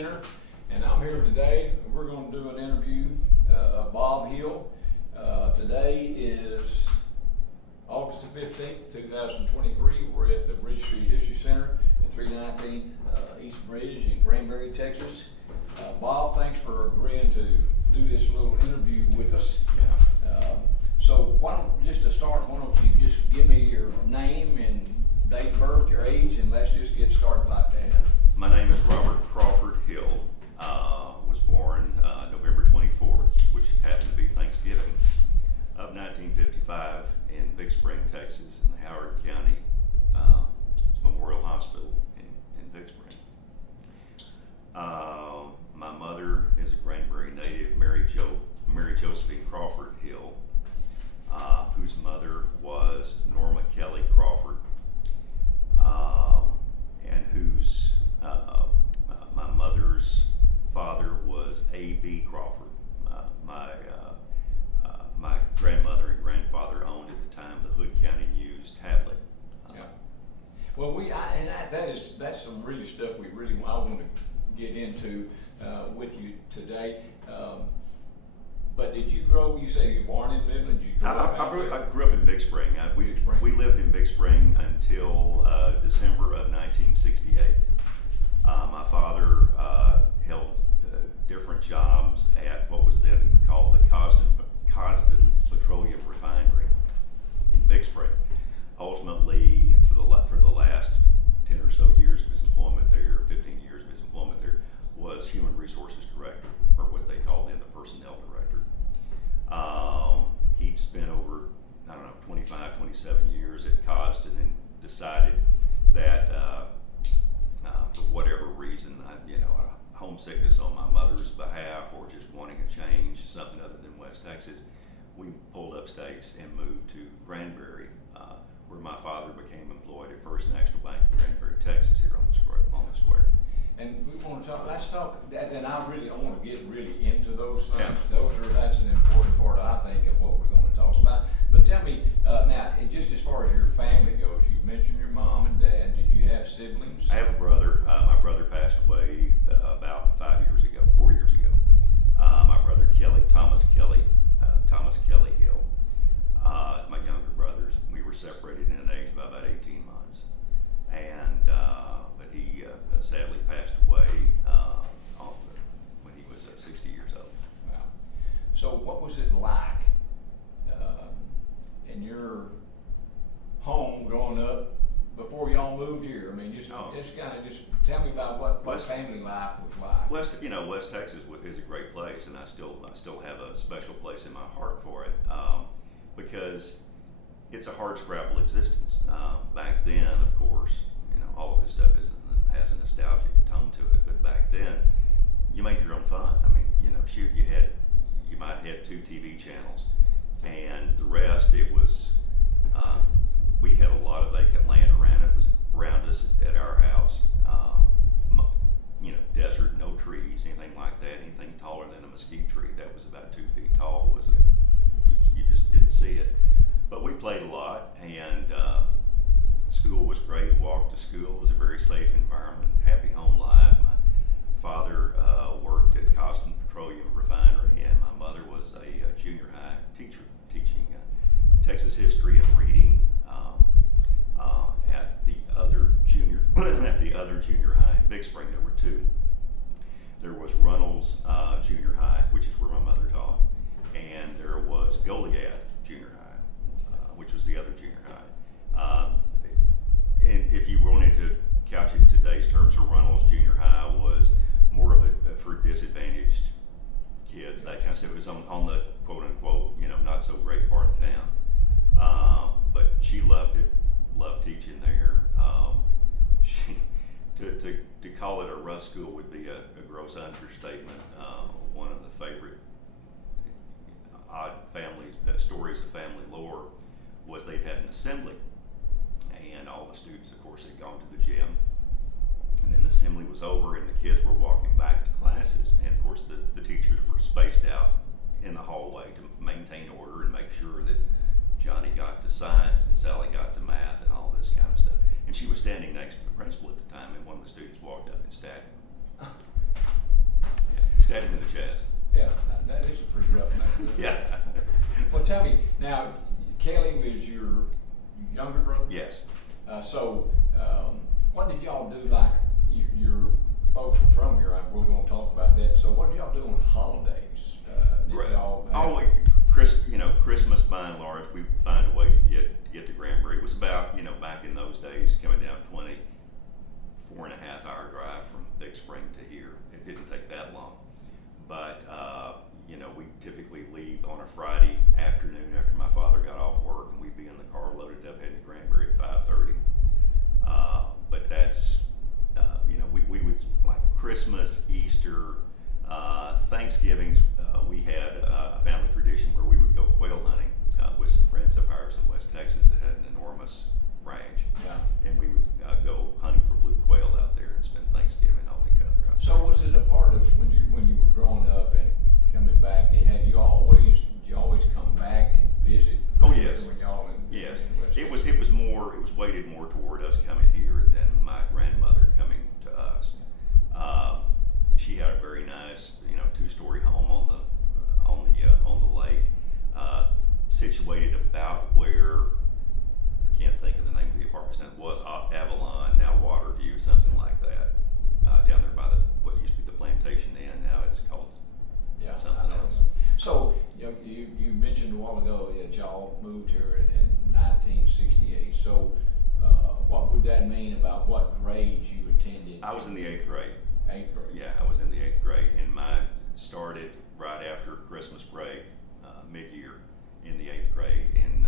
Center, and I'm here today. We're going to do an interview of Bob Hill. Today is August the 15th, 2023. We're at the Bridge Street History Center at 319 East Bridge in Granbury, Texas. Bob, thanks for agreeing to do this little interview with us. So why don't, just to start, why don't you just give me your name and date of birth, your age, and let's just get started like that. My name is Robert Crawford Hill. Was born November 24th, which happened to be Thanksgiving, of 1955 in Big Spring, Texas, in the Howard County Memorial Hospital in Big Spring. My mother is a Granbury native, Mary Josephine Crawford Hill, whose mother was Norma Kelly Crawford, and whose my mother's father was A.B. Crawford. My grandmother and grandfather owned at the time the Hood County News tablet. Yeah. Well, that's some really stuff I want to get into with you today. But did you grow? You say you're born in Midland. Did you grow I grew up in Big Spring. Big Spring. We lived in Big Spring until December of 1968. My father held different jobs at what was then called the Coston Petroleum Refinery in Big Spring. Ultimately, for the last 10 or so years of his employment there, 15 years of his employment there, was Human Resources Director, or what they called then the Personnel Director. He'd spent over, 25, 27 years at Coston and decided that for whatever reason, homesickness on my mother's behalf or just wanting a change, something other than West Texas, we pulled up stakes and moved to Granbury, where my father became employed at First National Bank of Granbury, Texas, here on the square. And we want to talk. Let's talk. And I want to get really into those things. Yeah. That's an important part, I think, of what we're going to talk about. But tell me now, just as far as your family goes, you've mentioned your mom and dad. Did you have siblings? I have a brother. My brother passed away about 4 years ago. My brother Thomas Kelly Hill. My younger brothers, we were separated in an age of about 18 months, and but he sadly passed away when he was 60 years old. Wow. So what was it like in your home growing up before y'all moved here? I mean, just tell me about what family life was like. West Texas is a great place, and I still have a special place in my heart for it, because it's a hardscrabble existence. Back then, of course, all of this stuff has a nostalgic tone to it, but back then, you made your own fun. I mean, you might have had 2 TV channels, and the rest, it was, we had a lot of vacant land around us at our house. Desert, no trees, anything like that, anything taller than a mesquite tree that was about 2 feet tall you just didn't see it. But we played a lot, and school was great. Walked to school. It was a very safe environment, happy home life. My father worked at Coston Petroleum Refinery, and my mother was a junior high teacher, teaching Texas history and reading at the other junior high in Big Spring. There were 2. There was Runnels Junior High, which is where my mother taught, and there was Goliad Junior High, which was the other junior high. And if you wanted to couch it in today's terms, Runnels Junior High was more of a for disadvantaged kids, that kind of stuff. It was on the quote unquote, not so great part of town. But she loved it, loved teaching there. To call it a rough school would be a gross understatement. One of the favorite odd family stories of family lore was they'd had an assembly, and all the students, of course, had gone to the gym, and then the assembly was over and the kids were walking back to classes, and of course the teachers were spaced out in the hallway to maintain order and make sure that Johnny got to science and Sally got to math and all this kind of stuff. And she was standing next to the principal at the time, and one of the students walked up and stabbed him. stabbed him in the chest. Yeah, that is a pretty rough neighborhood. Yeah. Well, tell me, now, Kelly was your younger brother? Yes. What did y'all do, like, your folks were from here, we're gonna talk about that, so what did y'all do on holidays? Did Right. y'all have- Always, Christmas by and large, we find a way to get to Granbury. It was about, back in those days, coming down 4.5 hour drive from Big Spring to here. It didn't take that long. But, we typically leave on a Friday afternoon after my father got off work, and we'd be in the car loaded up heading to Granbury at 5:30. But that's, we would, like Christmas, Easter, Thanksgivings, we had a family tradition where we would go quail hunting with some friends of ours in West Texas that had an enormous ranch. Yeah. And we would go hunting for blue quail out there and spend Thanksgiving all together. So was it a part of when you were growing up and coming back? Did you always come back and visit? Oh, yes. When y'all Yes, in West it was weighted more toward us coming here than my grandmother coming to us. She had a very nice, 2-story home on the lake, situated about where, I can't think of the name of the apartment. It was Avalon, now Waterview, something like that, down there by what used to be the Plantation Inn. Now it's called something else. So you mentioned a while ago that y'all moved here in 1968. So what would that mean about what grades you attended? I was in the 8th grade. 8th grade. Yeah, I was in the 8th grade, and mine started right after Christmas break, mid-year, in the 8th grade in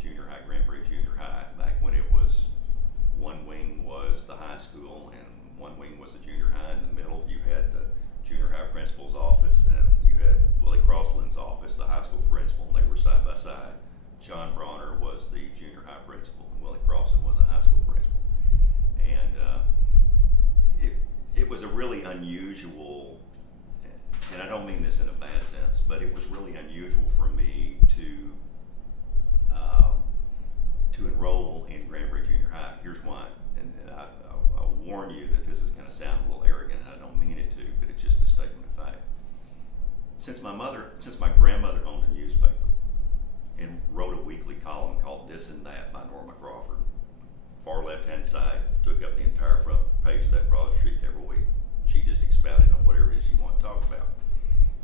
junior high, Granbury Junior High, back when it was one wing was the high school and one wing was the junior high. In the middle, you had the junior high principal's office, and you had Willie Crossland's office, the high school principal, and they were side by side. John Bronner was the junior high principal, and Willie Crossland was the high school principal. And it was a really unusual, and I don't mean this in a bad sense, but it was really unusual for me to enroll in Granbury Junior High. Here's why, and I'll warn you that this is going to sound a little arrogant, and I don't mean it to, but it's just a statement of fact. Since my grandmother owned a newspaper and wrote a weekly column called This and That by Norma Crawford, far left-hand side, took up the entire front page of that broadsheet every week. She just expounded on whatever it is she wanted to talk about.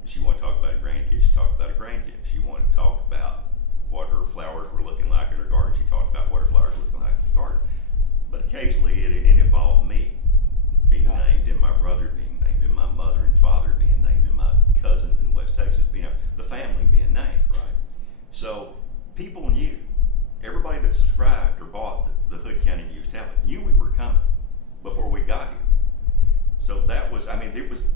If she wanted to talk about a grandkid, she talked about a grandkid. She wanted to talk about what her flowers were looking like in her garden. She talked about what her flowers were looking like in the garden. But occasionally it involved me being named, and my brother being named, and my mother and father being named, and my cousins in West Texas being named, the family being named, right? So people knew, everybody that subscribed or bought the Hood County News tablet knew we were coming before we got here. So that was, it was,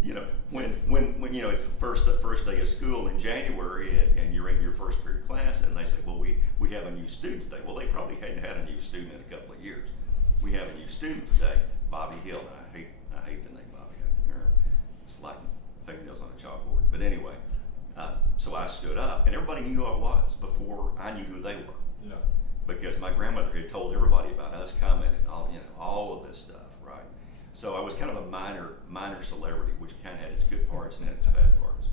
when it's the first day of school in January and you're in your first period class and they say, well, we have a new student today. Well, they probably hadn't had a new student in a couple of years. We have a new student today, Bobby Hill. And I hate the name Bobby. It's like fingernails on a chalkboard. But anyway, so I stood up and everybody knew who I was before I knew who they were. Yeah. Because my grandmother had told everybody about us coming and all of this stuff, right? So I was kind of a minor celebrity, which kind of had its good parts and had its bad parts.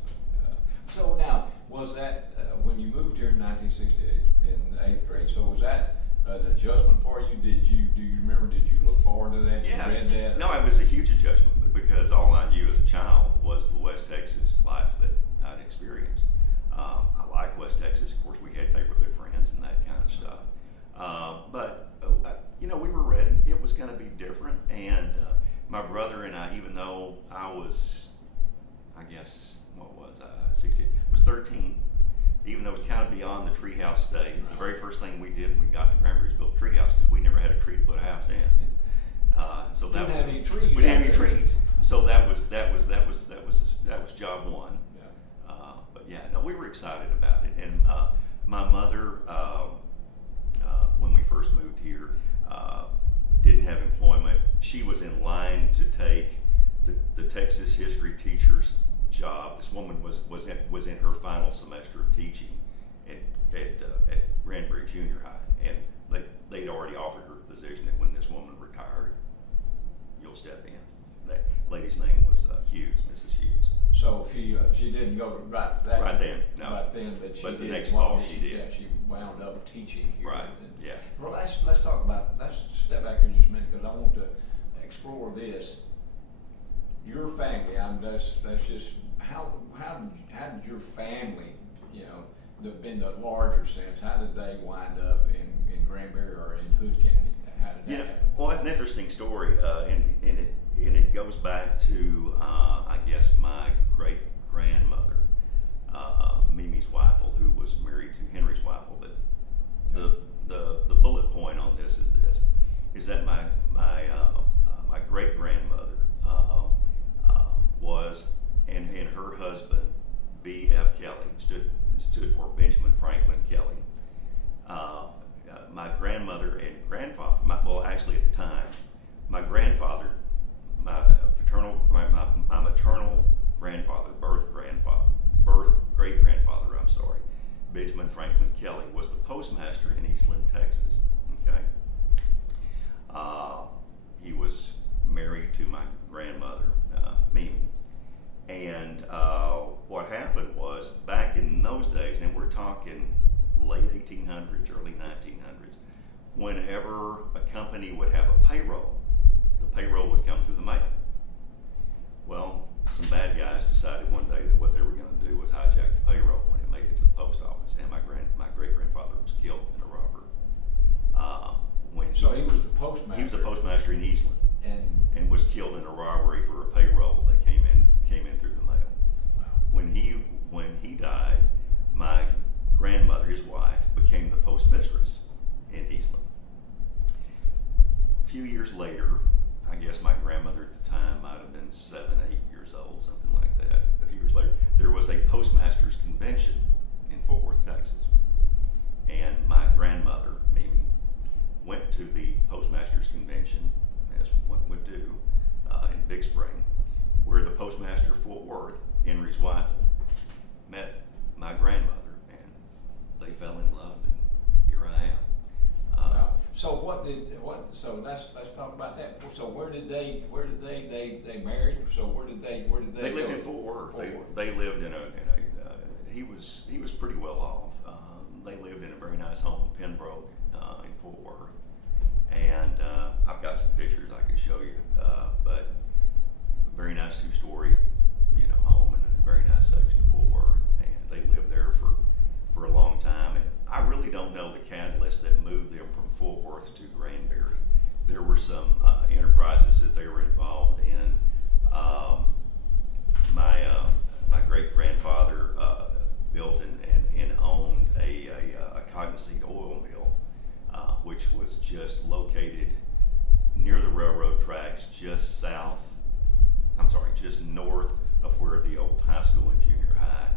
So now, was that when you moved here in 1968 in the 8th grade? So was that an adjustment for you? Do you remember? Did you look forward to that? Yeah. You read that? No, it was a huge adjustment because all I knew as a child was the West Texas life that I'd experienced. I liked West Texas. Of course, we had neighborhood friends and that kind of stuff. But we were ready. It was going to be different, and my brother and I, even though I was, 16, was 13, even though it was kind of beyond the treehouse stage. The very first thing we did when we got to Granbury was build a treehouse because we never had a tree to put a house in. So that didn't have any trees. We didn't have any trees. So that was job one. Yeah. But yeah, no, we were excited about it, and my mother. When we first moved here, didn't have employment. She was in line to take the Texas history teacher's job. This woman was in her final semester of teaching at Granbury Junior High, and they'd already offered her the position that when this woman retired, you'll step in. That lady's name was Hughes, Mrs. Hughes. So go to right that, Right then, no. Right then, but she But the did next while fall she did. Yeah, she wound up teaching here. Right, And- yeah. Well, let's talk about, let's step back here just a minute, because I want to explore this. Your family, that's just, how did your family, you know, in the larger sense, how did they wind up in Granbury or in Hood County? How did that happen? Well, that's an interesting story, and it goes back to I guess my great grandmother, Mimi's Weifel, who was married to Henry's Weifel. But the bullet point on this is that my great grandmother was and her husband B.F. Kelly stood for Benjamin Franklin Kelly. My grandmother and grandfather, actually at the time, my grandfather, my maternal grandfather, great grandfather, Benjamin Franklin Kelly, was the postmaster in Eastland, Texas. Okay. He was married to my grandmother, Mimi. And what happened was, back in those days, and we're talking late 1800s, early 1900s, whenever a company would have a payroll, the payroll would come through the mail. Well, some bad guys decided one day that what they were going to do was hijack the payroll when it made it to the post office, and my great grandfather was killed in a robbery. So he was the postmaster. He was the postmaster in Eastland, and was killed in a robbery for a payroll that came in through the mail. wow. When he died, my grandmother, his wife, became the postmistress in Eastland. A few years later, I guess my grandmother at the time might have been 7, 8 years old, something like that. A few years later, there was a postmasters convention in Fort Worth, Texas. And my grandmother, Mimi, went to the postmasters convention, as one would do, in Big Spring, where the postmaster of Fort Worth, Henry's Weifel, met my grandmother, and they fell in love, and here I am. Wow. So so let's talk about that. So where did they married? So where did they They lived go? in Fort Worth. Fort Worth. They lived in a he was pretty well off. They lived in a very nice home in Pembroke, in Fort Worth, and I've got some pictures I could show you. But a very nice 2-story, home in a very nice section of Fort Worth, and they lived there for a long time. And I really don't know the catalyst that moved them from Fort Worth to Granbury. There were some enterprises that they were involved in. My great grandfather built and owned a cottonseed oil mill, which was just located near the railroad tracks, just north of where the old high school and junior high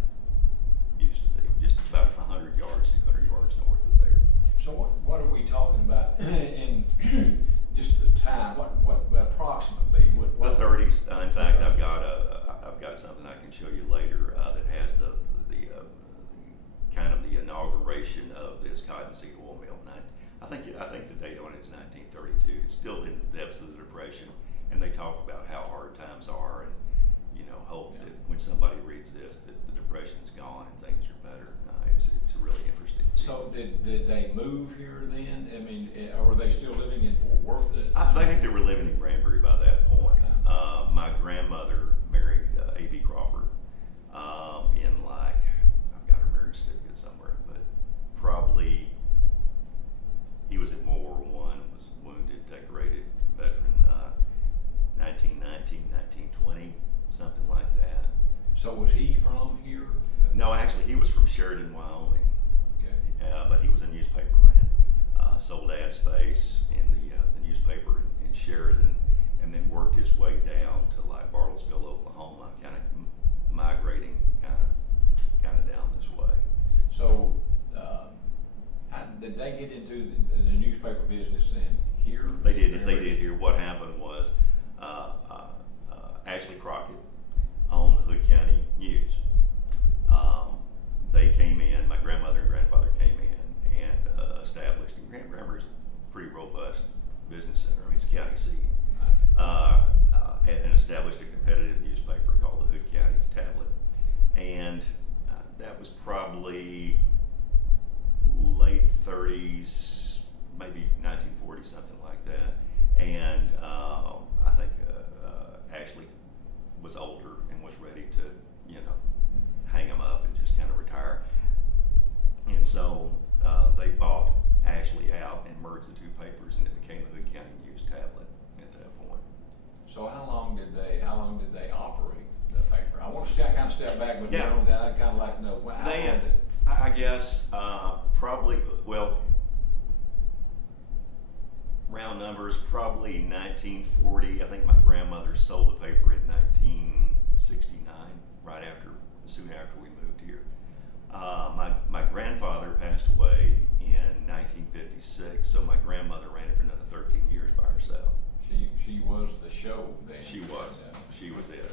used to be, just about 100 yards, 200 yards north of there. So what are we talking about in just the time? What approximately? What The 30s. In fact, I've got something I can show you later that has the kind of the inauguration of this cottonseed oil mill. I think the date on it is 1932. It's still in the depths of the Depression, and they talk about how hard times are, and hope that when somebody reads this, that the Depression's gone and things are better. It's really interesting. So did they move here then? I mean, or were they still living in Fort Worth at the time? I think they were living in Granbury by that point. Okay. My grandmother married A.B. Crawford in I've got her marriage certificate somewhere, but probably he was in World War I, was wounded, decorated veteran, 1919, 1920, something like that. So was he from here? No, actually, he was from Sheridan, Wyoming. Okay. But he was a newspaper man. Sold ad space in the newspaper in Sheridan, and then worked his way down to Bartlesville, Oklahoma, kind of migrating kind of down this way. So how did they get into the newspaper business then? Here? They did here. What happened was Ashley Crockett owned the Hood County News. They came in. My grandmother and grandfather came in and established. And Granbury's a pretty robust business center. I mean, it's a county seat. And established a competitive newspaper called the Hood County Tablet. And And so they bought Ashley out and merged the two papers, and it became the Hood County News tablet at that point. So how long did they operate the paper? I want to kind of step back, but Yeah. I'd kind of like to know how They, long did. I guess, probably, well, round numbers, probably 1940. I think my grandmother sold the paper in 1969, soon after we moved here. My grandfather passed away in 1956, so my grandmother ran it for another 13 years by herself. She was the show then. She was. She was it.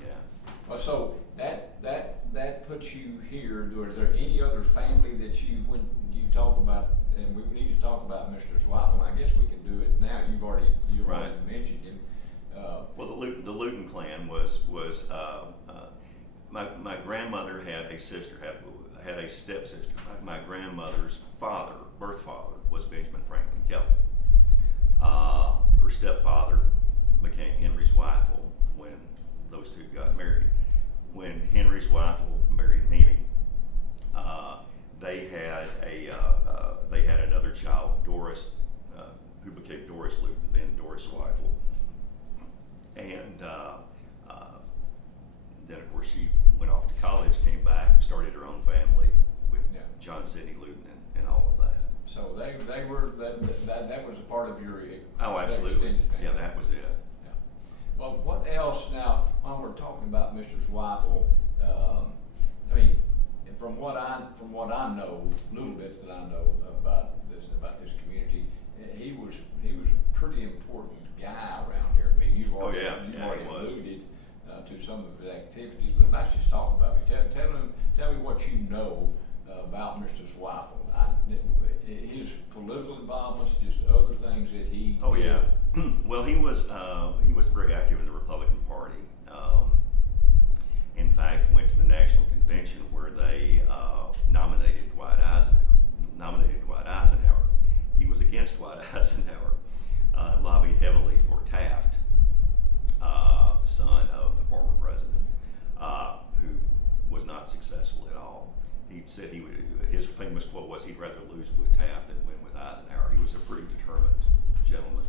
Yeah. Well, so that puts you here. Is there any other family that when you talk about, and we need to talk about Mr. Zweifel, and I guess we can do it now. You've already Right. mentioned him. Well, the Luton clan was my grandmother had a sister, had a stepsister. My grandmother's birth father, was Benjamin Franklin Kelly. Her stepfather became Henry Zweifel when those two got married. When Henry Zweifel married Mimi, they had another child, Doris, who became Doris Luton, then Doris Zweifel. And then, of course, she went off to college, came back, started her own family with John Sidney Luton and all of that. So they were that was a part of your. Oh, absolutely. extended family. Yeah, that was it. Yeah. Well, what else now? While we're talking about Mr. Zweifel, I mean, from what I know, a little bit that I know about this community, he was a pretty important guy around here. I mean, you've already alluded to some of his activities, but let's just talk about it. Tell me what you know about Mr. Zweifel. His political involvements, just other things that he. Oh did. yeah. Well, he was very active in the Republican Party. In fact, went to the National Convention where they nominated Dwight Eisenhower. He was against Dwight Eisenhower. Lobbied heavily for Taft, the son of the former president, who was not successful at all. He said his famous quote was, he'd rather lose with Taft than win with Eisenhower. He was a pretty determined gentleman.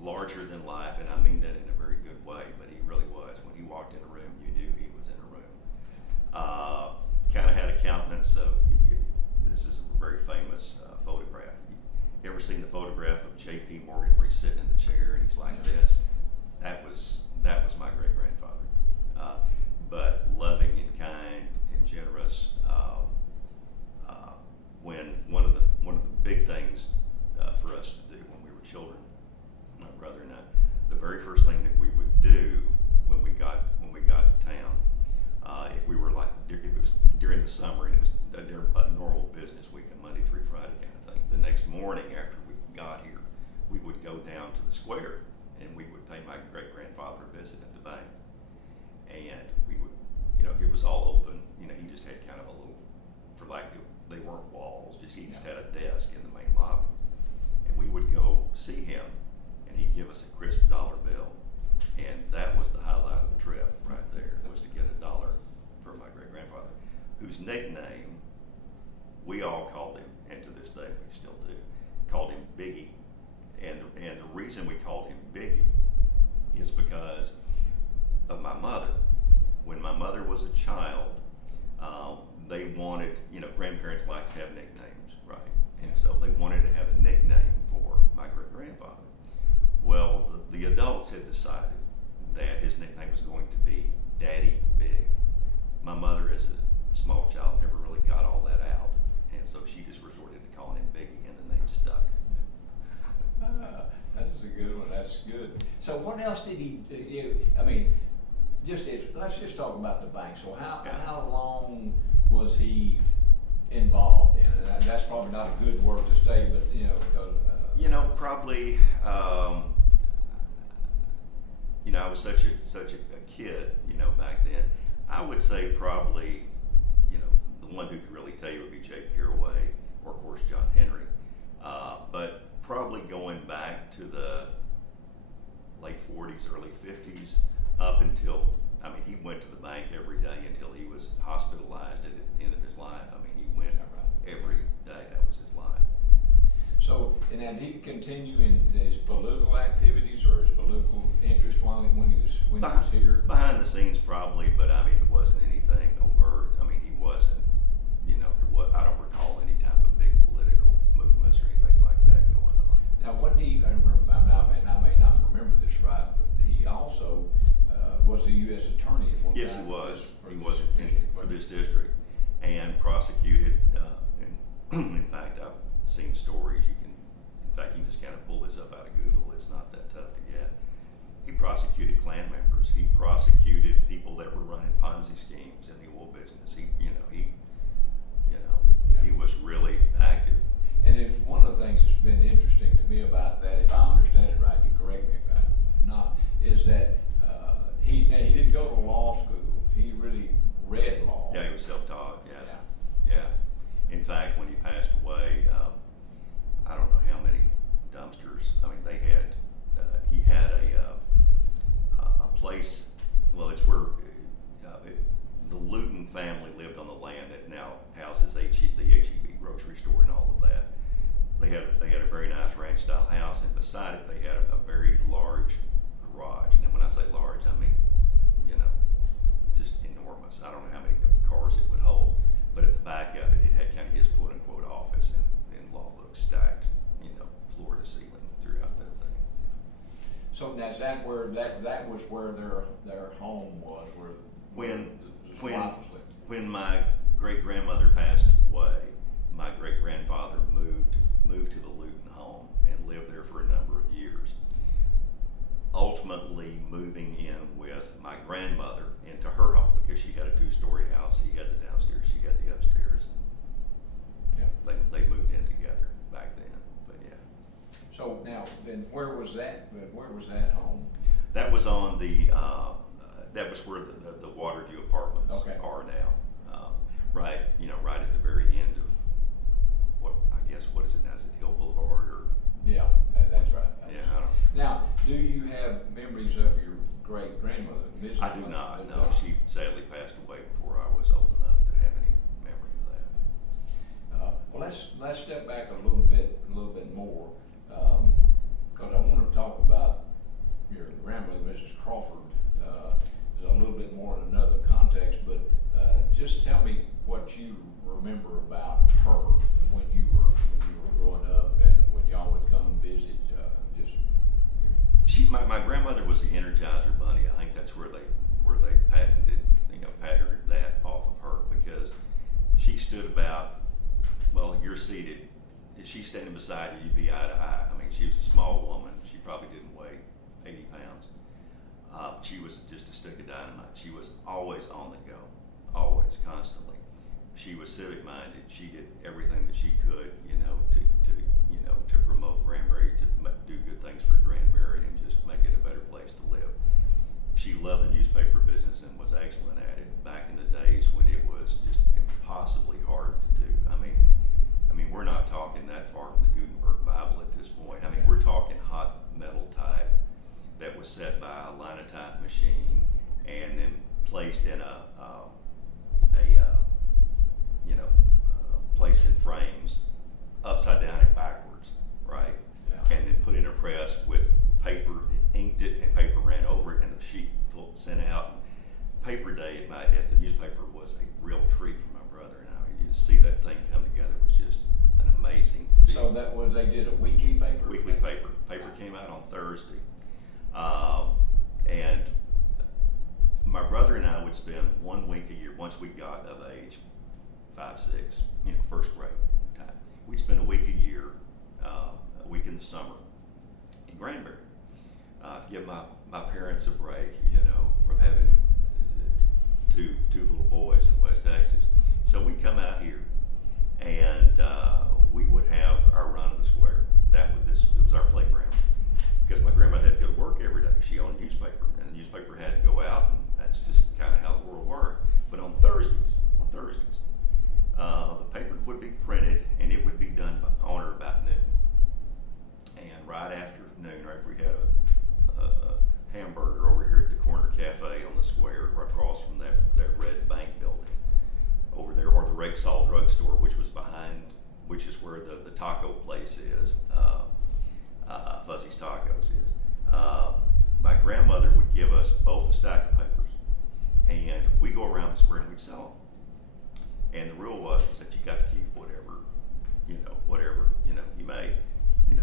Larger than life, and I mean that in a very good way, but he really was. When he walked in a room, you knew he was in a room. Kind of had a countenance of, this is a very famous photograph. You ever seen the photograph of J.P. Morgan where he's sitting in the chair and he's like this? That was my great-grandfather. But loving and kind and generous. When one of the big things for us to do when we were children, my brother and I, the very first thing that we would do when we got to town, if we were if it was during the summer and it was a normal business week, a Monday through Friday kind of thing, the next morning after we got here, we would go down to the square and we would pay my great-grandfather a visit at the bank. And we would, if it was all open, he just had kind of a little, they weren't walls, he just had a desk in the main lobby. And we would go see him and he'd give us a crisp dollar bill. And that was the highlight of the trip right there, was to get $1 from my great-grandfather, whose nickname we all called him, and to this day we still do, called him Biggie. And the reason we called him Biggie is because of my mother. When my mother was a child, they wanted, grandparents like to have nicknames, right? And so they wanted to have a nickname for my great-grandfather. Well, the adults had decided that his nickname was going to be Daddy Big. My mother, as a small child, never really got all that out, and so she just resorted to calling him Biggie, and the name stuck. That's a good one. That's good. So what else did he do? I mean, let's just talk about the bank. So how long was he involved in it? And that's probably not a good word to say, but because probably. I was such a kid, back then. I would say probably, the one who could really tell you would be Jake Carraway, or of course John Henry. But probably going back to the late 40s, early 50s, up until, he went to the bank every day until he was hospitalized at the end of his life. He went And then did he continue in his political activities or his political interest when he was here? Behind the scenes, probably, but I mean, it wasn't anything overt. I mean, he wasn't. I don't recall any type of big political movements or anything like that going on. Now, what did I remember? I may not remember this right, but he also was the U.S. attorney at one time. Yes, he was. He was for this district. district, and prosecuted. In fact, I've seen stories. You can just kind of pull this up out of Google. It's not that tough to get. He prosecuted Klan members. He prosecuted people that were running Ponzi schemes in the oil business. He was really active. And if one of the things that's been interesting to me about that, if I understand it right, you correct me if I'm not, is that he didn't go to law school. He really read law. Yeah, he was self-taught. Yeah. In fact, when he passed away, I don't know how many dumpsters. I mean, he had a place. Well, it's where the Luton family lived on the land that now houses the H-E-B grocery store and all of that. They had a very nice ranch style house, and beside it they had a very large garage. And when I say large, I mean, just enormous. I don't know how many cars it would hold, but at the back of it, it had kind of his quote unquote office and law books stacked, floor to ceiling throughout that thing. So now is that where that was where their home was, where his wife was living? When my great grandmother passed away, my great grandfather moved to the Luton home and lived there for a number of years. Ultimately moving in with my grandmother into her home because she had a 2-story house. He had the downstairs, she had the upstairs. Yeah. They moved in together back then, but yeah. So now, then where was that home? That was on that was where the Waterview apartments are now. Right at the very end of what is it now? Is it Hill Boulevard or? Yeah, that's right. Yeah, I don't. Now, do you have memories of your great grandmother? I do not. No, she sadly passed away before I was old enough to have any memory of that. Well, let's step back a little bit more, because I want to talk about your grandmother, Mrs. Crawford, a little bit more in another context. But just tell me what you remember about her when you were growing up and when y'all would come visit. My grandmother was the Energizer Bunny. I think that's where they patented that off of her, because she stood about, well, you're seated. If she's standing beside you, you'd be eye to eye. I mean, she was a small woman. She probably didn't weigh 80 pounds. She was just a stick of dynamite. She was always on the go, always, constantly. She was civic minded. She did everything that she could, to promote Granbury, to do good things for Granbury, and just make it a better place to live. She loved the newspaper business and was excellent at it back in the days when it was just impossibly hard to do. I mean, we're not talking that far from the Gutenberg Bible at this point. I mean, we're talking hot metal type that was set by a linotype machine and then placed in placed in frames upside down and backwards, right? Yeah. And then put in a press with paper, inked it, and paper ran over it, and the sheet sent out. And paper day at the newspaper was a real treat for my brother and I. You to see that thing come together was just an amazing feat. So that was, they did a weekly paper? Weekly paper. Paper came out on Thursday. And my brother and I would spend 1 week a year, once we got of age, 5, 6, first grade time. We'd spend a week a year, a week in the summer in Granbury, to give my parents a break, from having two little boys in West Texas. So we'd come out here and we would have our run of the square. It was our playground. Because my grandmother had to go to work every day. She owned a newspaper, and the newspaper had to go out, and that's just kind of how the world worked. But on Thursdays, the paper would be printed, and it would be done on or about noon. And right after noon, right after we had a hamburger over here at the corner cafe on the square, right across from that red bank building over there, or the Rexall drugstore, which is where the taco place is. us both a stack of papers, and we go around the square and we'd sell them. And the rule was that you got to keep whatever you made.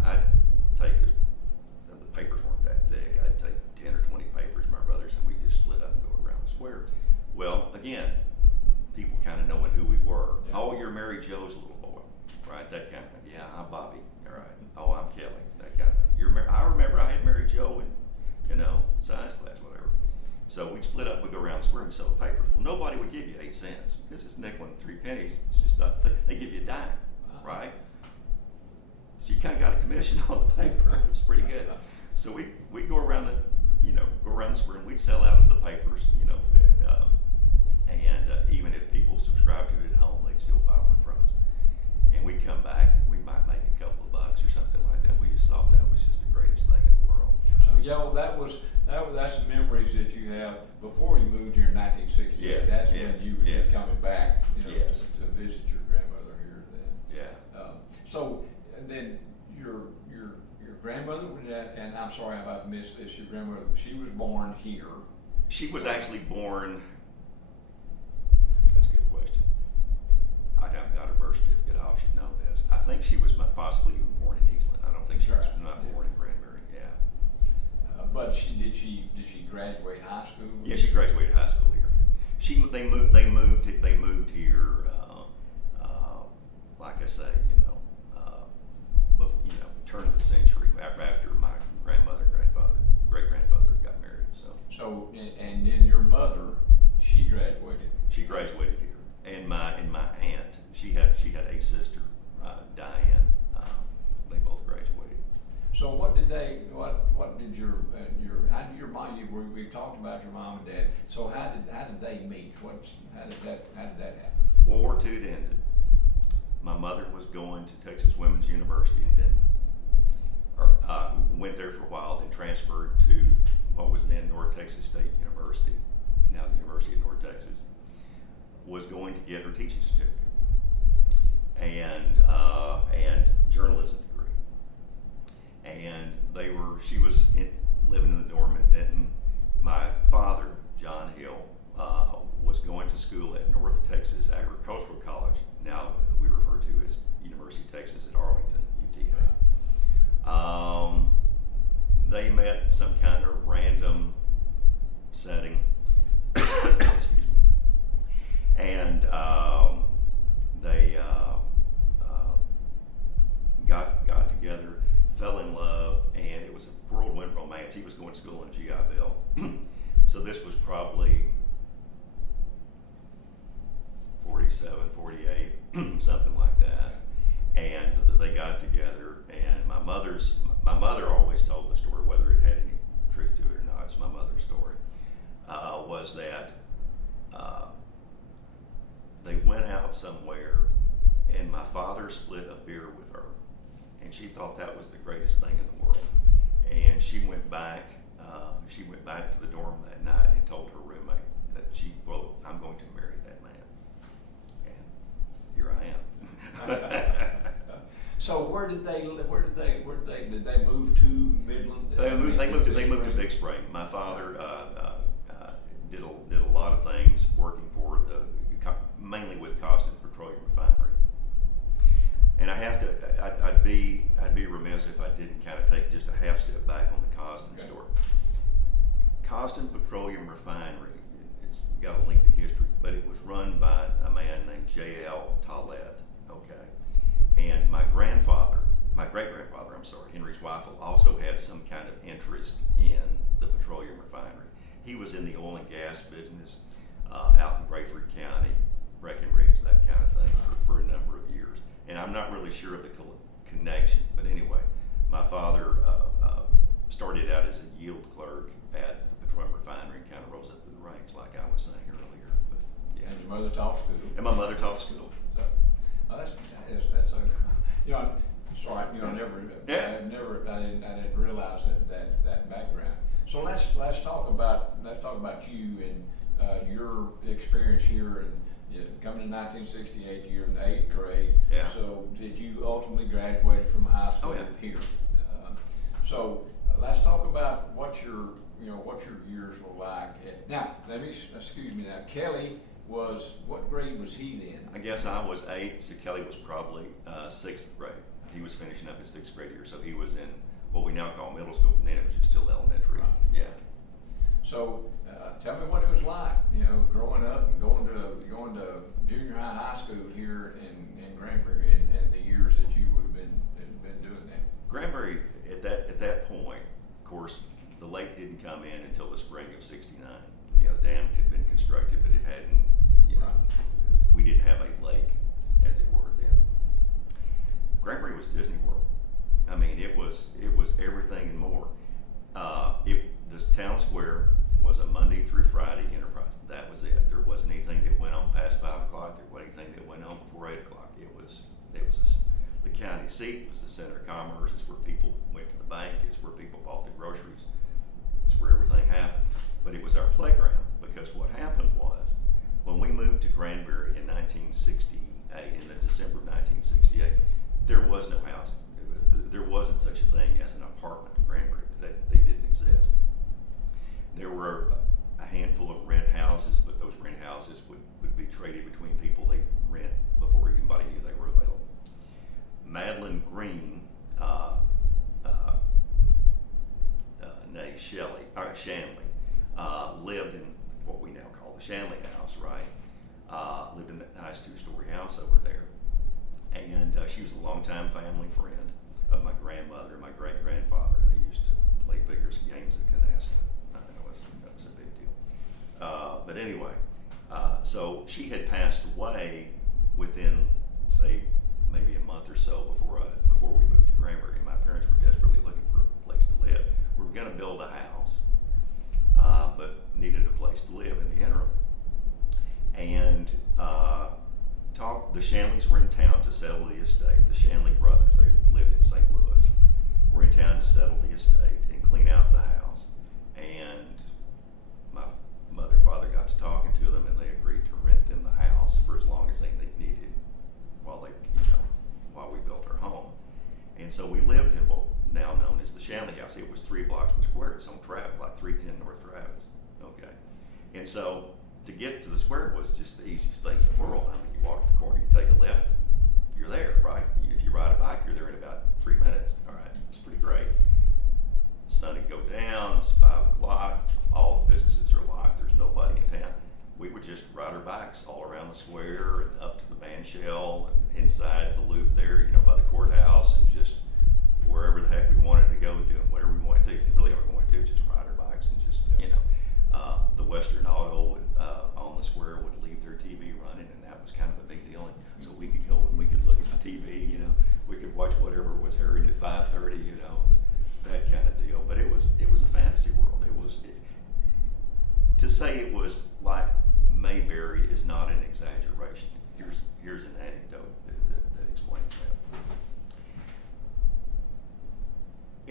I'd take the papers weren't that thick. I'd take 10 or 20 papers, my brothers, and we'd just split up and go around the square. Well, again, people kind of knowing who we were. Yeah. Oh, you're Mary Jo's little boy, right? That kind of thing. Yeah, I'm Bobby. All right. Oh, I'm Kelly. That kind of thing. I remember I had Mary Jo in, science class, whatever. So we'd split up, we'd go around the square and we'd sell the papers. Well, nobody would give you 8 cents because it's a nickel and 3 pennies. It's just not, they give you a dime, right? So you kind of got a commission on the paper. It was pretty good. So we'd go around the square and we'd sell out of the papers, and even if people subscribed to it at home, they'd still buy one from us. And we'd come back, and we might make a couple of bucks or something like that. We just thought that was just the greatest thing in the world. So, that's the memories that you have before you moved here in 1968. Yes, That's yes, when you would yes. be coming back, Yes. to visit your grandmother here then. Yeah. So then your grandmother, and I'm sorry if I've missed this, your grandmother, she was born here. She was actually born. That's a good question. I haven't got her birth certificate. I should know this. I think she was possibly even born in Eastland. I don't think she was born in Granbury. Yeah. But did she graduate high school? Yeah, she graduated high school here. They moved here. Like I say, turn of the century after my great grandfather got married. So and then your mother, she graduated. She graduated here, and my aunt, she had a sister, Diane. They both graduated. So what did your mom? We've talked about your mom and dad. So how did they meet? How did that happen? World War II ended. My mother was going to Texas Women's University in Denton. Went there for a while, then transferred to what was then North Texas State University, now the University of North Texas. Was going to get her teaching certificate and journalism degree. And she was living in the dorm in Denton. My father, John Hill, was going to school at North Texas Agricultural College, now we refer to as University of Texas at Arlington, UTA. They met some kind of random setting, excuse me, and they got together, fell in love, and it was a whirlwind romance. He was going to school in GI Bill, so this was probably 47, 48, something like that. And they got together, and my mother always told the story, whether it had any truth to it or not. It's my mother's story. Was that they went out somewhere, and my father split a beer with her, and she thought that was the greatest thing in the world. And she went back to the dorm that night and told her roommate that she, well, I'm going to marry that man. And here I am. So did they move to Midland? They moved to Big Spring. My father did a lot of things working for mainly with Costin Petroleum Refinery. And I'd be remiss if I didn't kind of take just a half step back on the Costin story. Costin Petroleum Refinery, it's got a lengthy history, but it was run by a man named J.L. Tollett, okay? And my great-grandfather, Henry Zweifel, also had some kind of interest in the petroleum refinery. He was in the oil and gas business out in Brayford County, Breckenridge, that kind of thing, for a number of years. And I'm not really sure of the connection, but anyway, my father started out as a yield clerk at the petroleum refinery and kind of rose up through the ranks, like I was saying earlier. But yeah. And your mother taught school. And my mother taught school. So, that's I'm sorry, I didn't realize that background. So let's talk about you and your experience here and coming to 1968. You're in the 8th grade. Yeah. So did you ultimately graduate from high school here? So let's talk about what your what your years were like. Now, excuse me, now, Kelly what grade was he then? I guess I was 8, so Kelly was probably 6th grade. He was finishing up his 6th grade year, so he was in what we now call middle school, but then it was just still elementary. Right. Yeah. So, tell me what it was like, growing up and going to junior high school here in Granbury, and the years that you would have been doing that. Granbury at that point, of course, the lake didn't come in until the spring of '69. The dam had been constructed, but it hadn't. Right. We didn't have a lake, as it were, then. Granbury was Disney World. I mean, it was everything and more. This town square was a Monday through Friday enterprise. That was it. There wasn't anything that went on past 5 o'clock. There wasn't anything that went on before 8 o'clock. The county seat. It was the center of commerce. It's where people went to the bank. It's where people bought the groceries. It's where everything happened. But it was our playground, because what happened was, when we moved to Granbury in 1968, in the December of 1968, there was no housing. There wasn't such a thing as an apartment in Granbury. They didn't exist. There were a handful of rent houses, but those rent houses would be traded between people they rent before anybody knew they were available. Madeline Green, Shanley, lived in what we now call the Shanley house, right? Lived in that nice 2-story house over there. And she was a longtime family friend of my grandmother and my great-grandfather. They used to play vigorous games of canasta. I know that was a big deal. But anyway, so she had passed away within, say, maybe a month or so before we moved to Granbury. My parents were desperately looking for a place to live. We were going to build a house, but needed a place to live in the interim. And the Shanleys were in town to settle the estate. The Shanley brothers, they lived in St. Louis, were in town to settle the estate and clean out the house. And my mother and father got to talking to them, and they agreed to rent them the house for as long as they needed while we built our home. And so we lived in what now known as the Shanley house. It was 3 blocks from Square. It's on Travis, like 310 North Travis. Okay. And so to get to the square was just the easiest thing in the world. I mean, you walk the corner, you take a left, you're there, right? If you ride a bike, you're there in about 3 minutes. All right, it's pretty great. The sun would go down, it's 5 o'clock, all the businesses are locked, there's nobody in town. We would just ride our bikes all around the square and up to the band shell and inside the loop there, by the courthouse, and just wherever the heck we wanted to go, doing whatever we wanted to do. Really all we wanted to do was just ride our bikes and just, the Western Auto on the square would leave their TV running, and that was kind of a big deal. And so we could go and we could look at the TV, we could watch whatever was airing at 5:30, that kind of deal. But it was a fantasy world. To say it was like Mayberry is not an exaggeration. Here's an anecdote that explains that.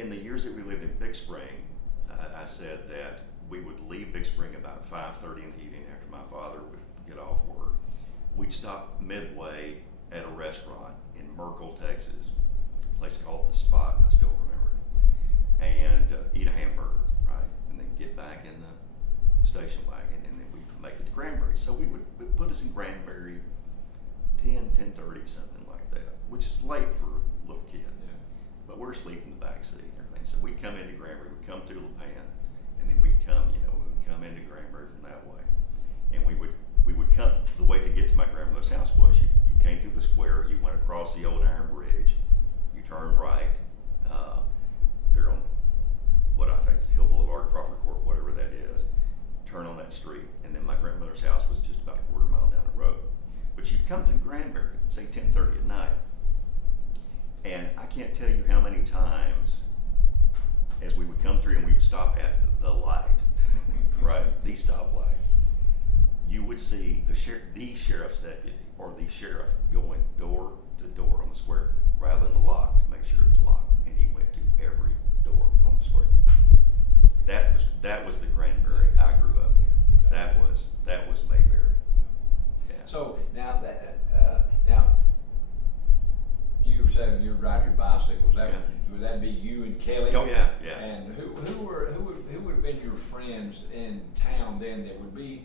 In the years that we lived in Big Spring, I said that we would leave Big Spring about 5:30 in the evening after my father would get off work. We'd stop midway at a restaurant in Merkel, Texas, a place called The Spot, I still remember it, and eat a hamburger, right? And then get back in the station wagon, and then we'd make it to Granbury. So we would put us in Granbury 10:30, something like that, which is late for a little kid. Yeah. But we're asleep in the back seat and everything. So we'd come into Granbury, we'd come through LaPan, and then we'd come into Granbury from that way. And we would come, the way to get to my grandmother's house was you came through the square, you went across the old iron bridge, you turned right, there on what I think is Hill Boulevard, Crawford Court, whatever that is, turn on that street, and then my grandmother's house was just about a quarter mile down the road. But you'd come through Granbury, say 10:30 at night, and I can't tell you how many times as we would come through and we would stop at the light, right, the stoplight, you would see the sheriff's deputy or the sheriff going door to door on the square, rattling the lock to make sure it was locked, and he went to every door on the square. That was the Granbury I grew up in. That was Mayberry. Yeah. So now you say say you ride your bicycles. Yeah. Would that be you and Kelly? Oh, yeah, yeah. And who would have been your friends in town then that would be,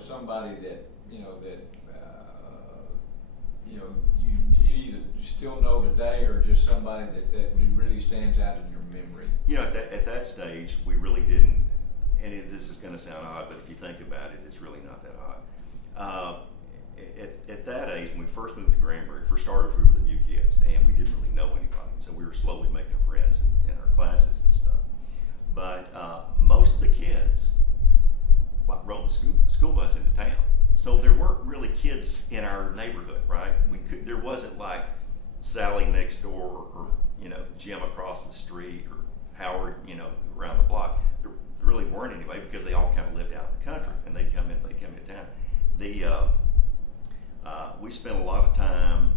somebody that you either still know today or just somebody that really stands out in your memory? At that stage, we really didn't, and this is going to sound odd, but if you think about it, it's really not that odd. At that age, when we first moved to Granbury, for starters, we were the new kids, and we didn't really know anybody, so we were slowly making friends in our classes and stuff. But most of the kids rode the school bus into town. So there weren't really kids in our neighborhood, right? There wasn't like Sally next door or Jim across the street or Howard, around the block. There really weren't anybody because they all kind of lived out in the country and they'd come into town. We spent a lot of time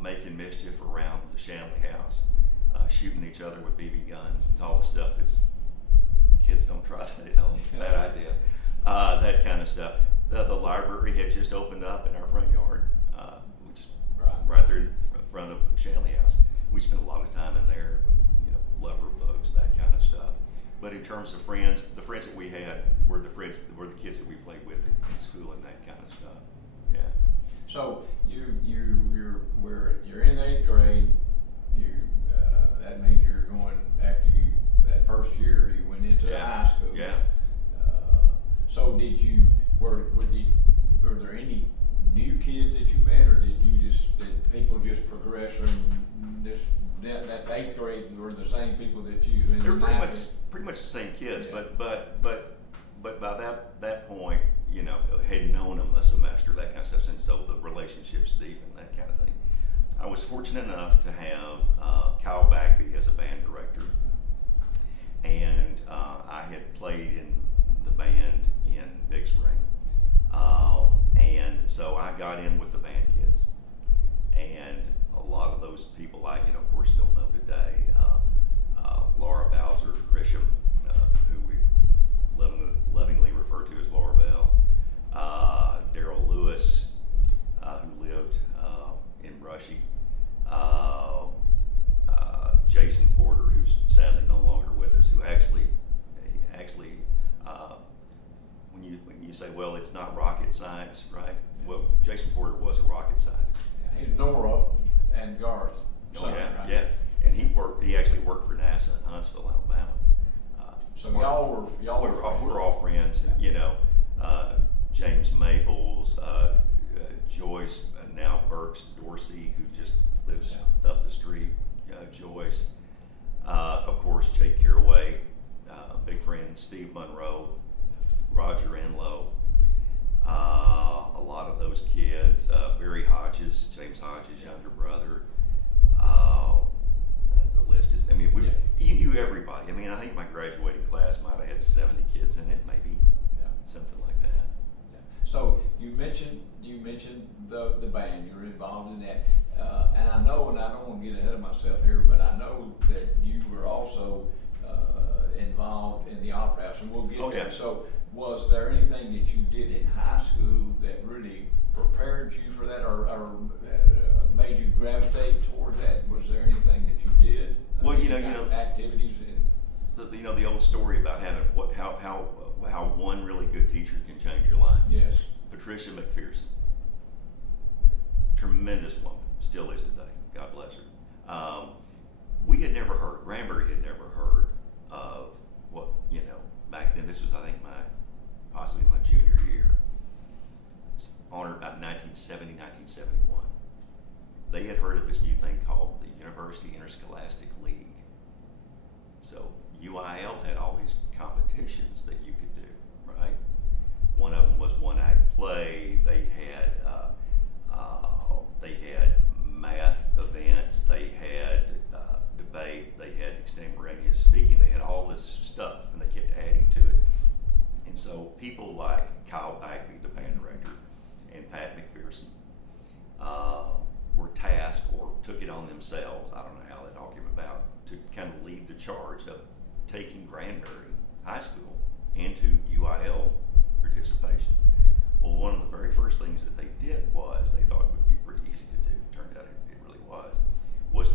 making mischief around the Shanley house, shooting each other with BB guns and all the stuff that's kids don't try that at home. Bad idea. That kind of stuff. The library had just opened up in our front yard, which is right there in front of the Shanley house. We spent a lot of time in there with, lover books, that kind of stuff. But in terms of friends, the friends that we had were the kids that we played with in school and that kind of stuff. Yeah. So you're in the 8th grade. That means you're going after that first year. You went into the high school. Yeah. So were there any new kids that you met, or did people just progress from that 8th grade were the same people that you? They were pretty much the same kids, yeah. but by that point, had known them a semester, that kind of stuff, and so the relationships deepened, that kind of thing. I was fortunate enough to have Kyle Bagby as a band director, and I had played in the band in Big Spring, and so I got in with the band kids, and a lot of those people I, of course, still know today. Laura Bowser Grisham, who we lovingly refer to as Laura Bell. Daryl Lewis, who lived in Brushy. Jason Porter, who's sadly no longer with us, who actually, when you say, well, it's not rocket science, right? Well, Jason Porter was a rocket scientist. Yeah, he's Nora and Garth. Oh, yeah, right? yeah. And he actually worked for NASA in Huntsville, Alabama. So y'all were friends. We're all friends. Yeah. James Maples, Joyce, now Burks Dorsey, who just lives up the street. Joyce, of course, Jake Caraway, big friend Steve Monroe, Roger Enlow, a lot of those kids, Barry Hodges, James Hodges' younger brother. The list is, you knew everybody. I think my graduating class might have had 70 kids in it, maybe, something like that. Yeah. So you mentioned the band. You're involved in that, and I know, and I don't want to get ahead of myself here, but I know that you were also involved in the Opera House, and we'll get there. Yeah. So was there anything that you did in high school that really prepared you for that, or made you gravitate toward that? Was there anything that you did? Well, activities. The old story about having how one really good teacher can change your life. Yes. Patricia McPherson, tremendous woman, still is today. God bless her. We had never heard, Granbury had never heard of what, back then, this was, I think, possibly my junior year, on about 1970, 1971. They had heard of this new thing called the University Interscholastic League. So UIL had all these competitions that you could do, right? One of them was one act play. They had math events. They had debate. They had extemporaneous speaking. They had all this stuff, and they kept adding to it. And so people like Kyle Bagby, the band director, and Pat McPherson were tasked or took it on themselves. I don't know how that all came about, to kind of lead the charge of taking Granbury High School into UIL participation. Well, one of the very first things that they did was, they thought it would be pretty easy to do, turned out it really was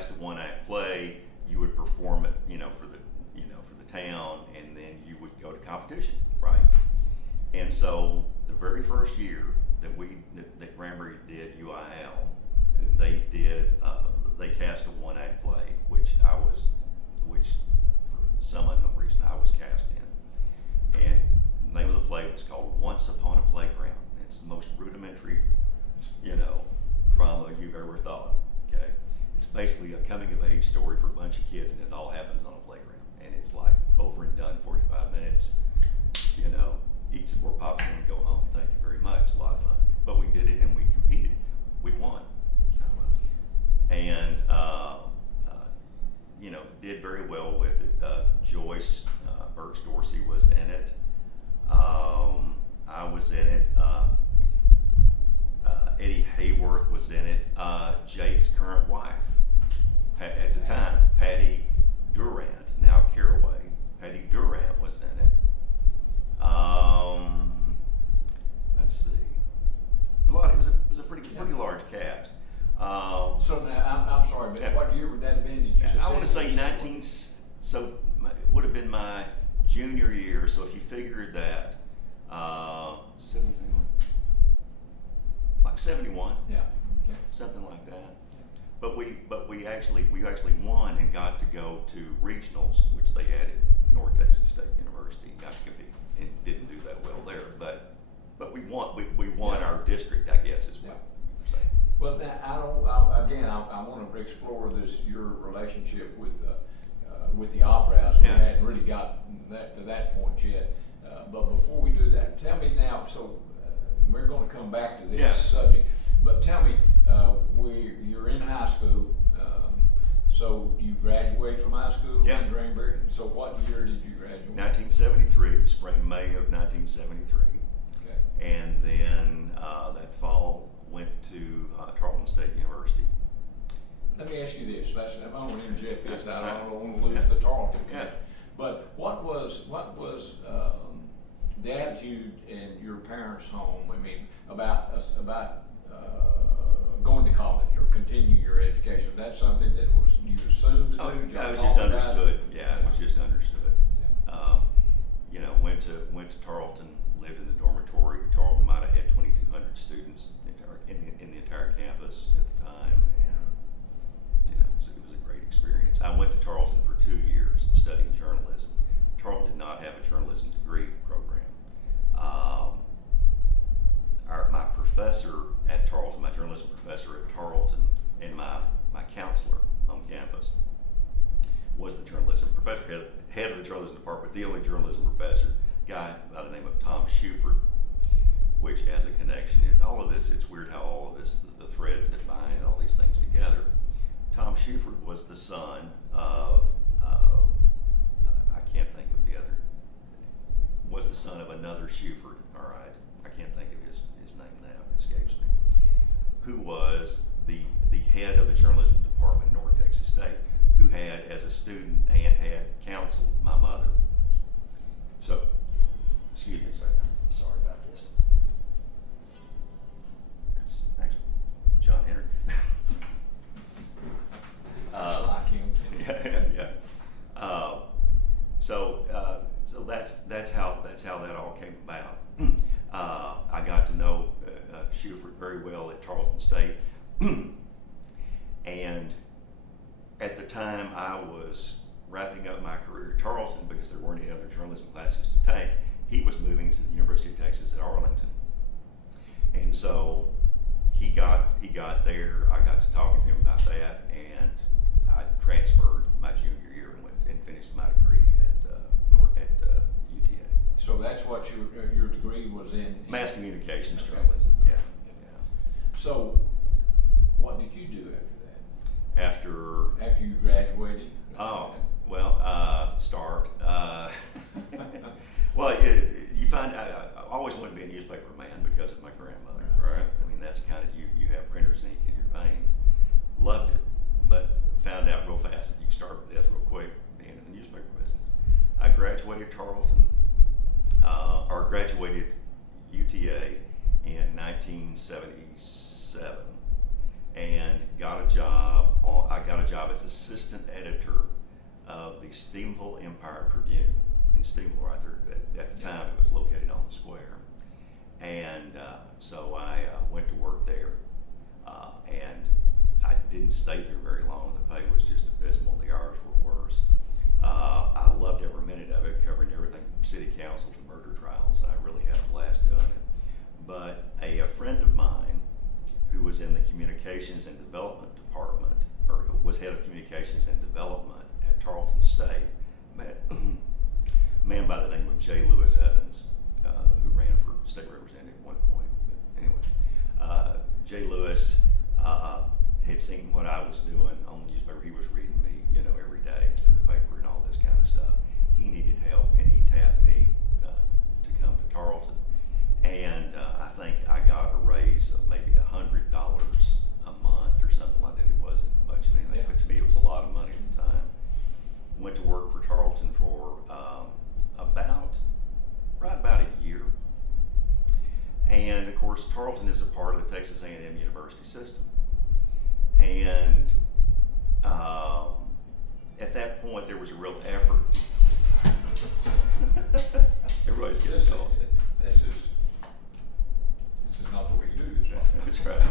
cast a one-act play. You would perform it, for the town, and then you would go to competition, right? And so the very first year that Granbury did UIL, they cast a one-act play, which for some unknown reason I was cast in. And the name of the play was called Once Upon a Playground. It's the most rudimentary, drama you've ever thought. Okay, it's basically a coming-of-age story for a bunch of kids, and it all happens on a playground. And it's like over and done, 45 minutes. Eat some more popcorn and go home. Thank you very much. A lot of fun. But we did it and we competed. We won. And did very well with it. Joyce Burks Dorsey was in it. I was in it. Eddie Hayworth was in it. Jake's current wife, at the time, Patty Durant, now Caraway. Patty Durant was in it. Let's see. It was a pretty large cast. So now, I'm sorry, but what year would that have been? Did you I want to say 19. So it would have been my junior year. So if you figured that, 17, like 71. Yeah. Okay. Something like that. But we actually won and got to go to regionals, which they had at North Texas State University. Got to compete and didn't do that well there, but we won. We won our district, I guess, is what you're saying. Well, now I want to explore your relationship with the Opera House. We hadn't really got to that point yet. But before we do that, tell me now. So we're going to come back to this subject. But tell me, you're in high school. So you graduated from high school in Granbury. So what year did you graduate? 1973, the spring, May of 1973. Okay. And then that fall went to Tarleton State University. Let me ask you this. I'm going to inject this. I don't want to lose the Tarleton. Yeah. But what was the attitude in your parents' home? I mean, about going to college or continue your education. That's something that you assumed to do. Yeah, it was just understood. It was just understood. Yeah. Went to Tarleton, lived in the dormitory. Tarleton might have had 2,200 students in the entire campus at the time, and it was a great experience. I went to Tarleton for 2 years studying journalism. Tarleton did not have a journalism degree program. My professor at Tarleton, my journalism professor at Tarleton, and my counselor on campus was the journalism professor, head of the journalism department, the only journalism professor, guy by the name of Tom Schuford, which has a connection in all of this. It's weird how all of this, the threads that bind all these things together. Tom Schuford was the son of, I can't think of the other, was the son of another Schuford, all right. I can't think of his name now, it escapes me, who was the head of the journalism department at North Texas State, who had, as a student, and had counseled my mother. So, excuse me a second, I'm sorry about this. That's actually John Henry. That's like him. Yeah. So that's how that all came about. I got to know Schuford very well at Tarleton State, and at the time I was wrapping up my career at Tarleton because there weren't any other journalism classes to take. He was moving to the University of Texas at Arlington, and so he got there. I got to talking to him about that, and I transferred my junior year and went and finished my degree at UTA. So that's what your degree was in? Mass communications Okay. journalism. Yeah. So, what did you do after that? After you graduated? Starved. Well, you find I always wanted to be a newspaper man because of my grandmother. Right? I mean, that's kind of you have printer's ink in your veins. Loved it, but found out real fast that you can starve to death real quick being in the newspaper business. I graduated Tarleton, or graduated UTA in 1977, and got a job. I got a job as assistant editor of the Steeple Empire Tribune in Steeple, right there. At the time, it was located on the square, and so I went to work there, and I didn't stay there very long. The pay was just abysmal. The hours were worse. I loved every minute of it, covering everything from city council to murder trials. I really had a blast doing it. But a friend of mine who was in the communications and development department, or was head of communications and development at Tarleton State, met a man by the name of J. Lewis Evans, who ran for state representative at one point. But anyway, J. Lewis had seen what I was doing on the newspaper. He was reading me, every day in the paper and all this kind of stuff. He needed help, and he tapped me to come to Tarleton. And I think I got a raise of maybe $100 a month or something like that. It wasn't much of anything, but to me it was a lot of money at the time. Went to work for Tarleton for right about a year. And of course, Tarleton is a part of the Texas A&M University system. And at that point, there was a real effort. Everybody's getting calls. This is not the way you do this, right? That's right.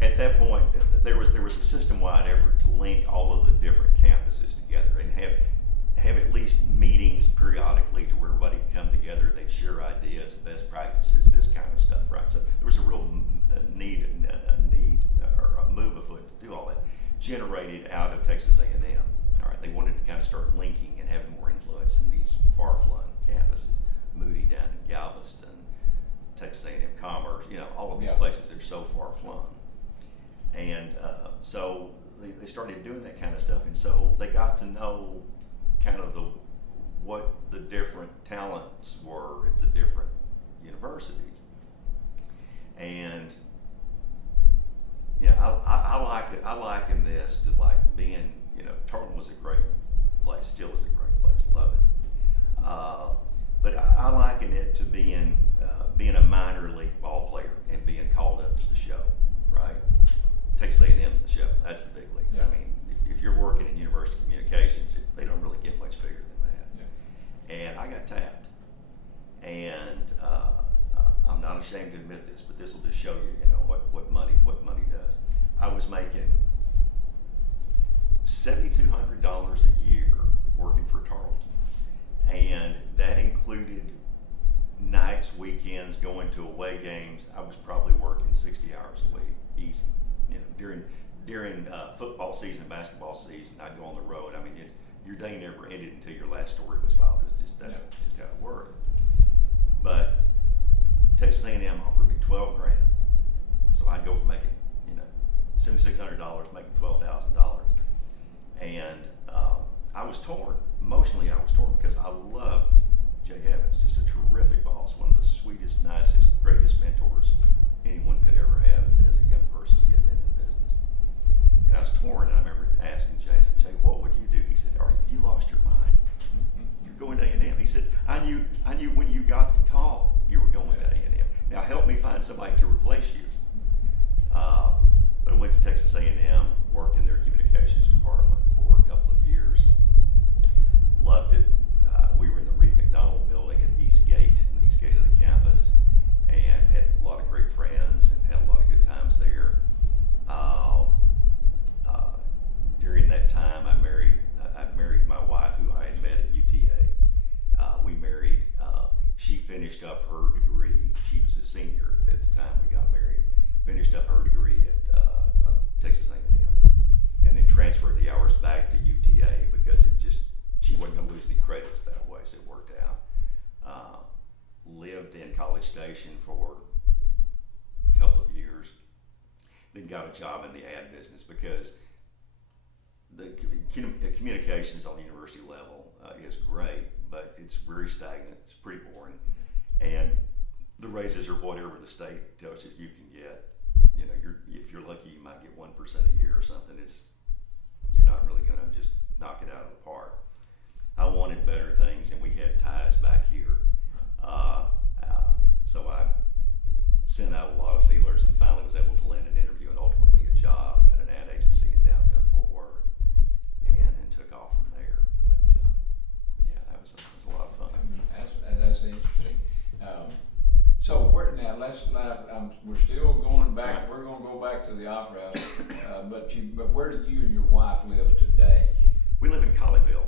At that point, there was a system-wide effort to link all of the different campuses together and have at least meetings periodically to where everybody could come together. They'd share ideas, best practices, this kind of stuff, right? So there was a real need or a move afoot to do all that, generated out of Texas A&M. All right, they wanted to kind of start linking and having more influence in these far-flung campuses, Moody down in Galveston, Texas A&M Commerce, all of these places that are so far-flung. And so they started doing that kind of stuff, and so they got to know kind of what the different talents were at the different universities. And I liken this to like being, Tarleton was a great place, still is a great place, love it. But I liken it to being a minor league ball player and being called up to the show, right? Texas A&M's the show. That's the big leagues. Yeah. I mean, if you're working in university communications, they don't really get much bigger than that. Yeah. And I got tapped, and I'm not ashamed to admit this, but this will just show you, what money does. I was making $7,200 a year working for Tarleton, and that included nights, weekends, going to away games. I was probably working 60 hours a week, easy. During football season, basketball season, I'd go on the road. I mean, your day never ended until your last story was filed. It was just that, just how it worked. But Texas A&M offered me $12,000, so I'd go from making $7,600, making $12,000, and I was torn. Emotionally, I was torn because I loved Jay Evans, just a terrific boss, one of the sweetest, nicest, greatest mentors anyone could ever have as a young person getting into business. And I was torn, and I remember asking Jay, I said, Jay, what would you do? He said, have you lost your mind? You're going to A&M. He said, I knew when you got the call, you were going to A&M. Now help me find somebody to replace you. But I went to Texas A&M, worked in their communications department for a couple of years. Loved it. We were in the Reed McDonald building at Eastgate, in the Eastgate of the campus, and had a lot of great friends and had a lot of good times there. During that time, I married my wife, who I had met at UTA. We married. She finished up her degree. She was a senior at the time we got married. Finished up her degree at Texas A&M, and then transferred the hours back to UTA because she wasn't going to lose any credits that way, so it worked out. Lived in College Station for a couple of years, then got a job in the ad business because the communications on the university level is great, but it's very stagnant. It's pretty boring, and the raises are whatever the state tells you can get. If you're lucky, you might get 1% a year or something. You're not really going to just knock it out of the park. I wanted better things, and we had ties back here, so I sent out a lot of feelers and finally was able to land an interview and ultimately a job at an ad agency in downtown Fort Worth, and then took off from there. But yeah, that was a lot of fun. That's interesting. So we're still going back. Right. We're going to go back to the Opera House. But where do you and your wife live today? We live in Colleyville,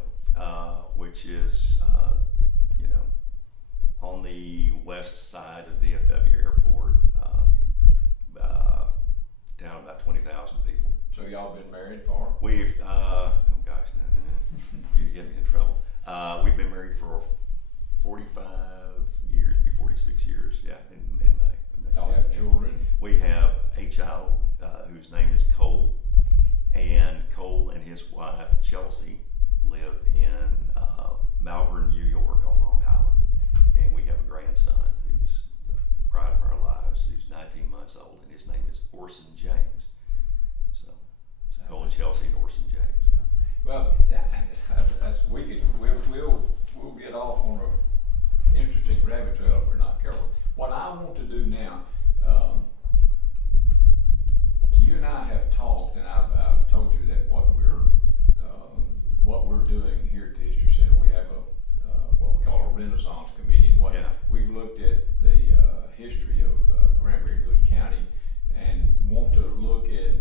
which is on the west side of DFW Airport, down about 20,000 people. So y'all been married for? We've you get me in trouble. We've been married for 45 years, be 46 years. Yeah, in May. Y'all have children? We have a child whose name is Cole, and Cole and his wife Chelsea live in Malvern, New York, on Long Island, and we have a grandson who's the pride of our lives, who's 19 months old, and his name is Orson James. So Cole, Chelsea, and Orson James. Yeah. Well, we'll get off on an interesting rabbit trail if we're not careful. What I want to do now, you and I have talked, and I've told you that what we're doing here at the History Center, we have what we call a Renaissance Committee. And we've looked at the history of Granbury and Hood County, and want to look at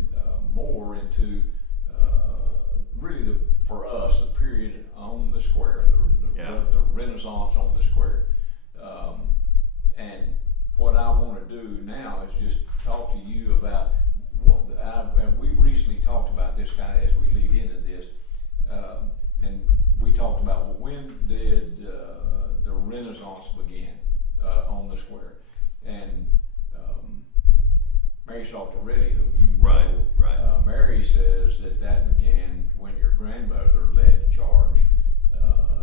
more into really for us the period on the square, the Renaissance on the square. And what I want to do now is just talk to you about we've recently talked about this kind of as we lead into this, and we talked about, well, when did the Renaissance begin on the square? And Mary Saltarelli, whom you know, Right. Mary says that began when your grandmother led the charge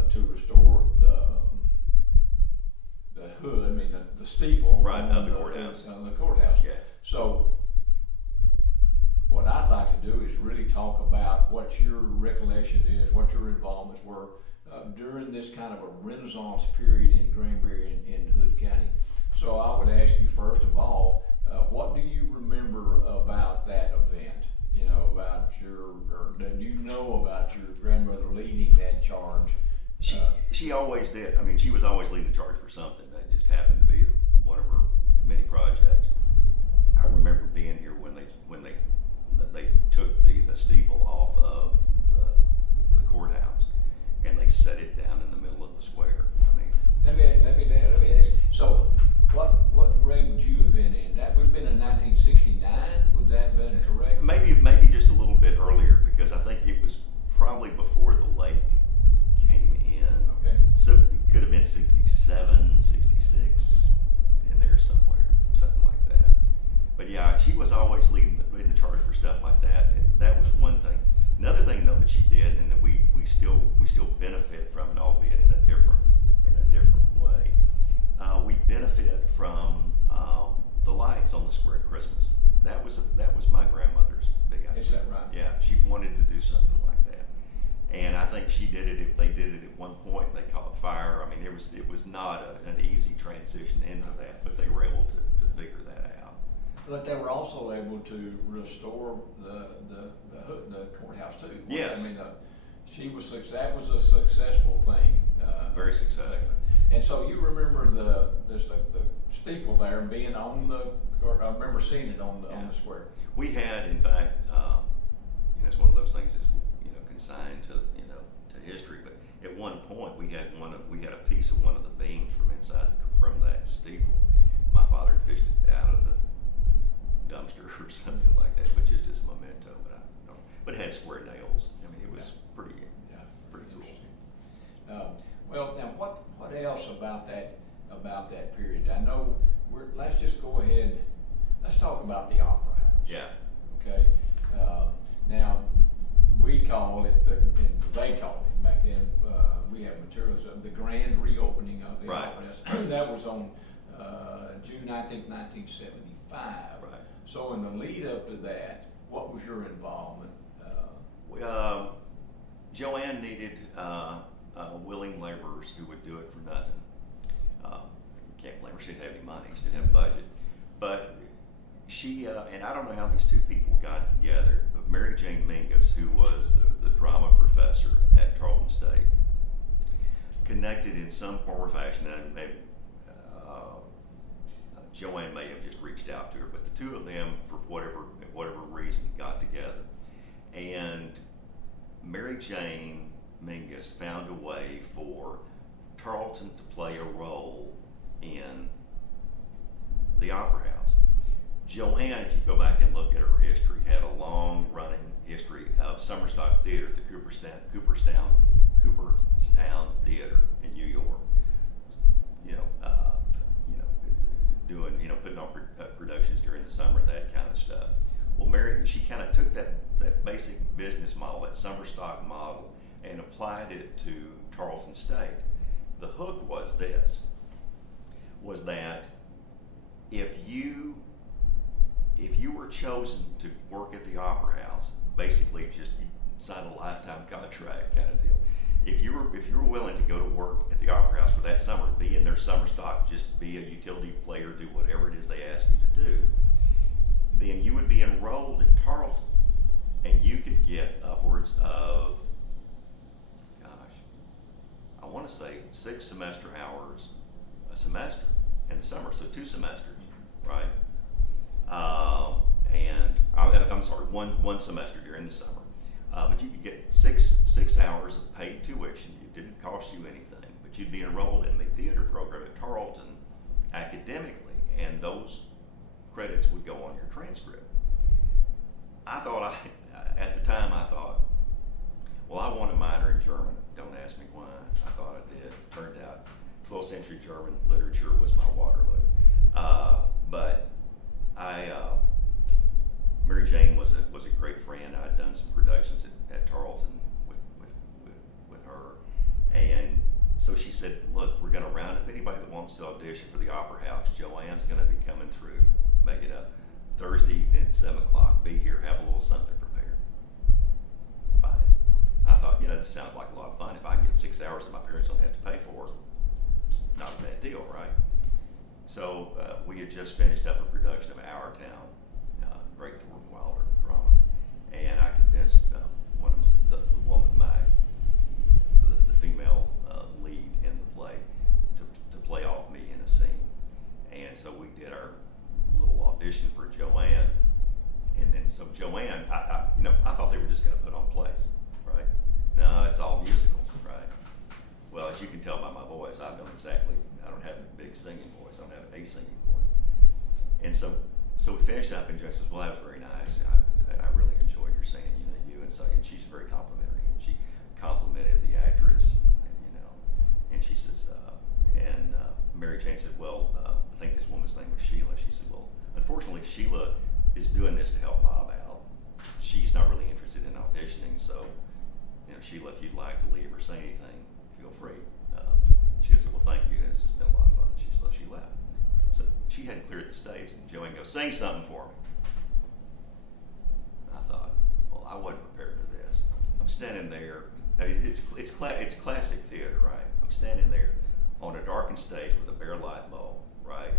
to restore the hood, I mean the steeple of the courthouse. On the courthouse. Yeah. So what I'd like to do is really talk about what your recollection is, what your involvements were during this kind of a Renaissance period in Granbury and in Hood County. So I would ask you first of all, what do you remember about that event? Do you know about your grandmother leading that charge? She always did. I mean, she was always leading the charge for something. That just happened to be one of her many projects. I remember being here when they took the steeple off of the courthouse, and they set it down in the middle of the square. I mean, let me ask. So, what grade would you have been in? That would have been in 1969. Would that have been correct? Maybe just a little bit earlier, because I think it was probably before the lake came in. Okay. So it could have been 67, 66, in there somewhere, something like that. But yeah, she was always leading the charge for stuff like that, and that was one thing. Another thing though that she did, and that we still benefit from it, albeit in a different way. We benefit from the lights on the square at Christmas. That was my grandmother's big idea. Is that right? Yeah, she wanted to do something like that, and I think she did it. They did it at one point. They caught fire. I mean, it was not an easy transition into that, but they were able to figure that out. But they were also able to restore the courthouse too. Yes. I mean, that was a successful thing. Very successful. And so you remember the steeple there being on I remember seeing it on the square. We had, in fact, it's one of those things that's consigned to history. But at one point, we had a piece of one of the beams from that steeple. My father had fished it out of the dumpster or something like that, but just as a memento. But it had square nails. I mean, it was pretty cool. Well, now what else about that period? I know let's just go ahead. Let's talk about the Opera House. Yeah. Okay. Now we call it they call it back then. We have materials of the grand reopening of the Opera House. That was on June 19th, 1975. Right. So in the lead up to that, what was your involvement? Joanne needed willing laborers who would do it for nothing. Can't blame her; she didn't have any money; she didn't have a budget. But she, and I don't know how these two people got together, but Mary Jane Mingus, who was the drama professor at Tarleton State, connected in some form or fashion, and maybe Joanne may have just reached out to her, but the two of them, for whatever reason, got together. And Mary Jane Mingus found a way for Tarleton to play a role in the Opera House. Joanne, if you go back and look at her history, had a long-running history of summer stock theater at the Cooperstown Theater in New York. Doing, putting on productions during the summer, that kind of stuff. Well, Mary, she kind of took that basic business model, that summer stock model, and applied it to Tarleton State. The hook was that if you were chosen to work at the Opera House, basically just you sign a lifetime contract kind of deal. If you were willing to go to work at the Opera House for that summer, be in their summer stock, just be a utility player, do whatever it is they ask you to do, then you would be enrolled in Tarleton, and you could get upwards of, I want to say 6 semester hours a semester in the summer, so 2 semesters, right? I'm sorry, one semester during the summer. But you could get six hours of paid tuition. It didn't cost you anything, but you'd be enrolled in the theater program at Tarleton academically, and those credits would go on your transcript. At the time I thought, well, I want a minor in German. Don't ask me why. I thought I did. Turned out 12th century German literature was my Waterloo. But Mary Jane was a great friend. I'd done some productions at Tarleton with her, and so she said, "Look, we're going to round up anybody that wants to audition for the Opera House. Joanne's going to be coming through. Make it up Thursday evening at 7 o'clock. Be here. Have a little something prepared." Fine. I thought, this sounds like a lot of fun. If I can get 6 hours that my parents don't have to pay for, it's not a bad deal, right? So we had just finished up a production of Our Town, great Thornton Wilder drama, and I convinced one of the female lead in the play to play off me in a scene, and so we did our little audition for Joanne, and then so Joanne, I thought they were just going to put on plays, right? No, it's all musicals, right? Well, as you can tell by my voice, I don't have a big singing voice. I don't have a singing voice. And so we finished up, and Joanne says, "Well, that was very nice. I really enjoyed your singing, and she's very complimentary, and she complimented the actress, and she says, Mary Jane said, "Well, I think this woman's name was Sheila." She said, "Well, unfortunately, Sheila is doing this to help Bob out. She's not really interested in auditioning, so, Sheila, if you'd like to leave or say anything, feel free." She said, "Well, thank you. This has been a lot of fun." She left. So she hadn't cleared the stage, and Joanne goes, "Sing something for me." I thought, well, I wasn't prepared for this. I'm standing there. It's classic theater, right? I'm standing there on a darkened stage with a bare light bulb, right?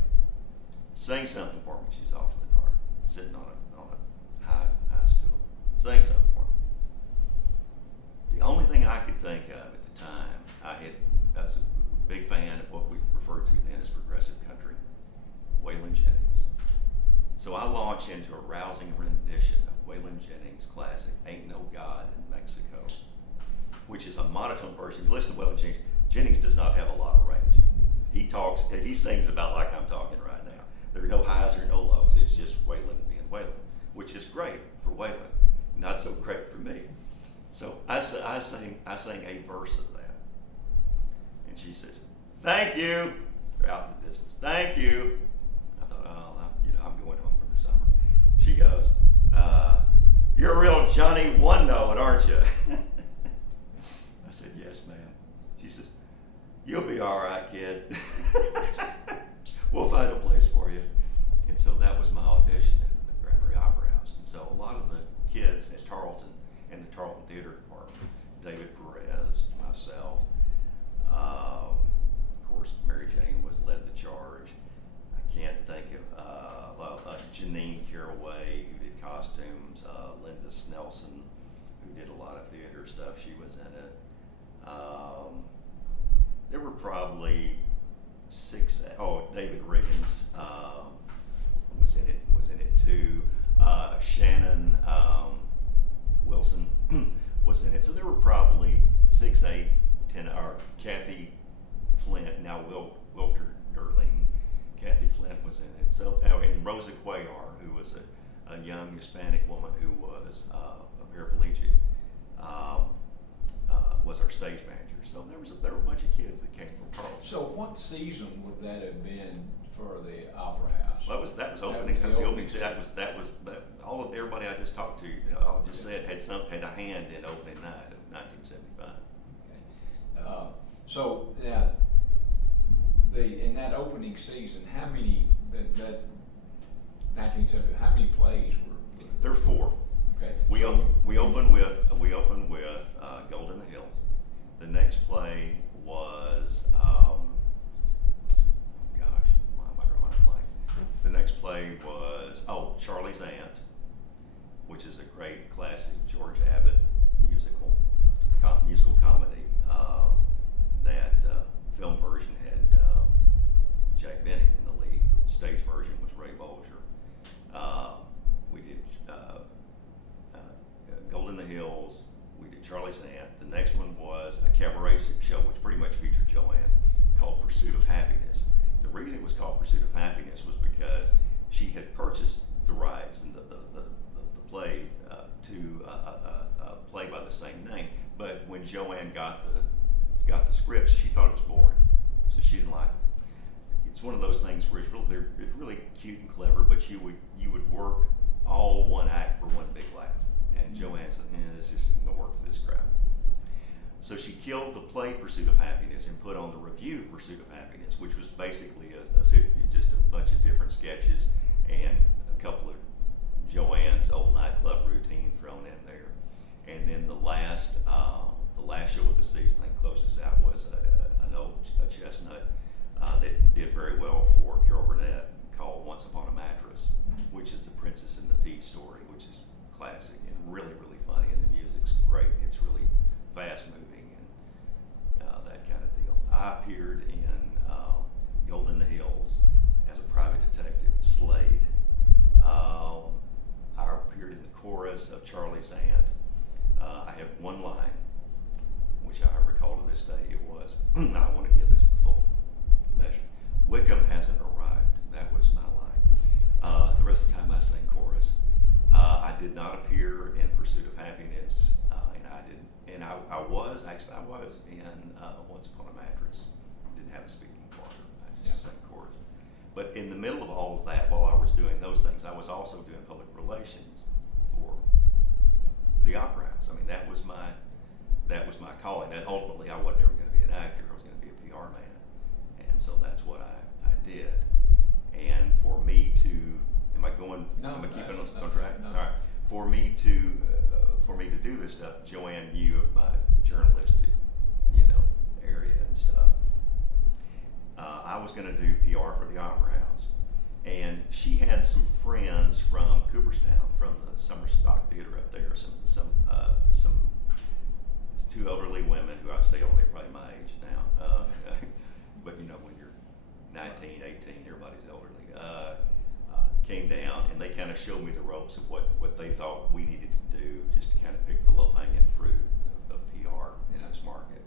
"Sing something for me." She's off in the dark, sitting on a high stool. "Sing something for me." The only thing I could think of at the time, I was a big fan of what we referred to then as progressive country, Waylon Jennings. So I launched into a rousing rendition of Waylon Jennings' classic "Ain't No God in Mexico," which is a monotone version. If you listen to Waylon Jennings does not have a lot of range. He sings about like I'm talking right now. There are no highs or no lows. It's just Waylon being Waylon, which is great for Waylon, not so great for me. So I sang a verse of that, and she says, "Thank you," out in the distance. "Thank you." I thought, I'm going home for the summer. She goes, "You're a real Johnny One Note, aren't you?" I said, "Yes, ma'am." She says, "You'll be all right, kid. We'll find a place for you." And so that was my audition into the Granbury Opera House. And so a lot of the kids at Tarleton in the Tarleton Theater Department, David Perez, myself, of course, Mary Jane led the charge. I can't think of Janine Caraway, who did costumes, Linda Snelson, who did a lot of theater stuff, she was in it. There were probably David Riggins was in it too. Shannon Wilson was in it. So there were probably 6, 8, 10, or Kathy Flint, now Wilter Derling, Kathy Flint was in it. So, and Rosa Cuellar, who was a young Hispanic woman who was a paraplegic, was our stage manager. So there were a bunch of kids that came from Carlton. So what season would that have been for the Opera House? Well, that was opening. That was the opening. Everybody I just talked to, I just said had a hand in opening night of 1975. Okay. So now, in that opening season, how many that 1970? How many plays were? There were 4. Okay. We opened with Golden Hills. The next play was why am I drawing a blank? The next play was Charlie's Aunt, which is a great classic George Abbott musical comedy. That film version had Jack Benny in the lead. The stage version was Ray Bolger. We did Gold in the Hills. We did Charlie's Aunt. The next one was a cabaret show, which pretty much featured Joanne, called Pursuit of Happiness. The reason it was called Pursuit of Happiness was because she had purchased the rights and the play to a play by the same name. But when Joanne got the scripts, she thought it was boring, so she didn't like it. It's one of those things where it's really cute and clever, but you would work all one act for one big laugh. And Joanne said, this isn't going to work for this crowd. So she killed the play Pursuit of Happiness and put on the review Pursuit of Happiness, which was basically just a bunch of different sketches and a couple of Joanne's old nightclub routine thrown in there. And then the last show of the season, I think closed us out, was a chestnut that did very well for Carol Burnett, called Once Upon a Mattress, which is the Princess and the Pea story, which is classic and really, really funny, and the music's great. It's really fast moving and that kind of deal. I appeared in Gold in the Hills as a private detective, Slade. I appeared in the chorus of Charlie's Aunt. I have one line, which I recall to this day. It was, I want to give this the full measure. Wickham hasn't arrived. That was my line. The rest of the time I sang chorus. I did not appear in Pursuit of Happiness, and I didn't. And I was in Once Upon a Mattress. Didn't have a speaking part. I just sang chorus. But in the middle of all of that, while I was doing those things, I was also doing public relations for the Opera House. I mean, that was my calling. That ultimately, I wasn't ever going to be an actor. I was going to be a PR man, and so that's what I did. And for me to, am I going? No, am I keeping on no, track? no. All right. For me to do this stuff, Joanne knew of my journalistic, area and stuff. I was going to do PR for the Opera House, and she had some friends from Cooperstown, from the Summer Stock Theater up there. Some 2 elderly women who I say elderly, probably my age now, but when you're 19, 18, everybody's elderly. Came down and they kind of showed me the ropes of what they thought we needed to do, just to kind of pick the low-hanging fruit of PR in this market.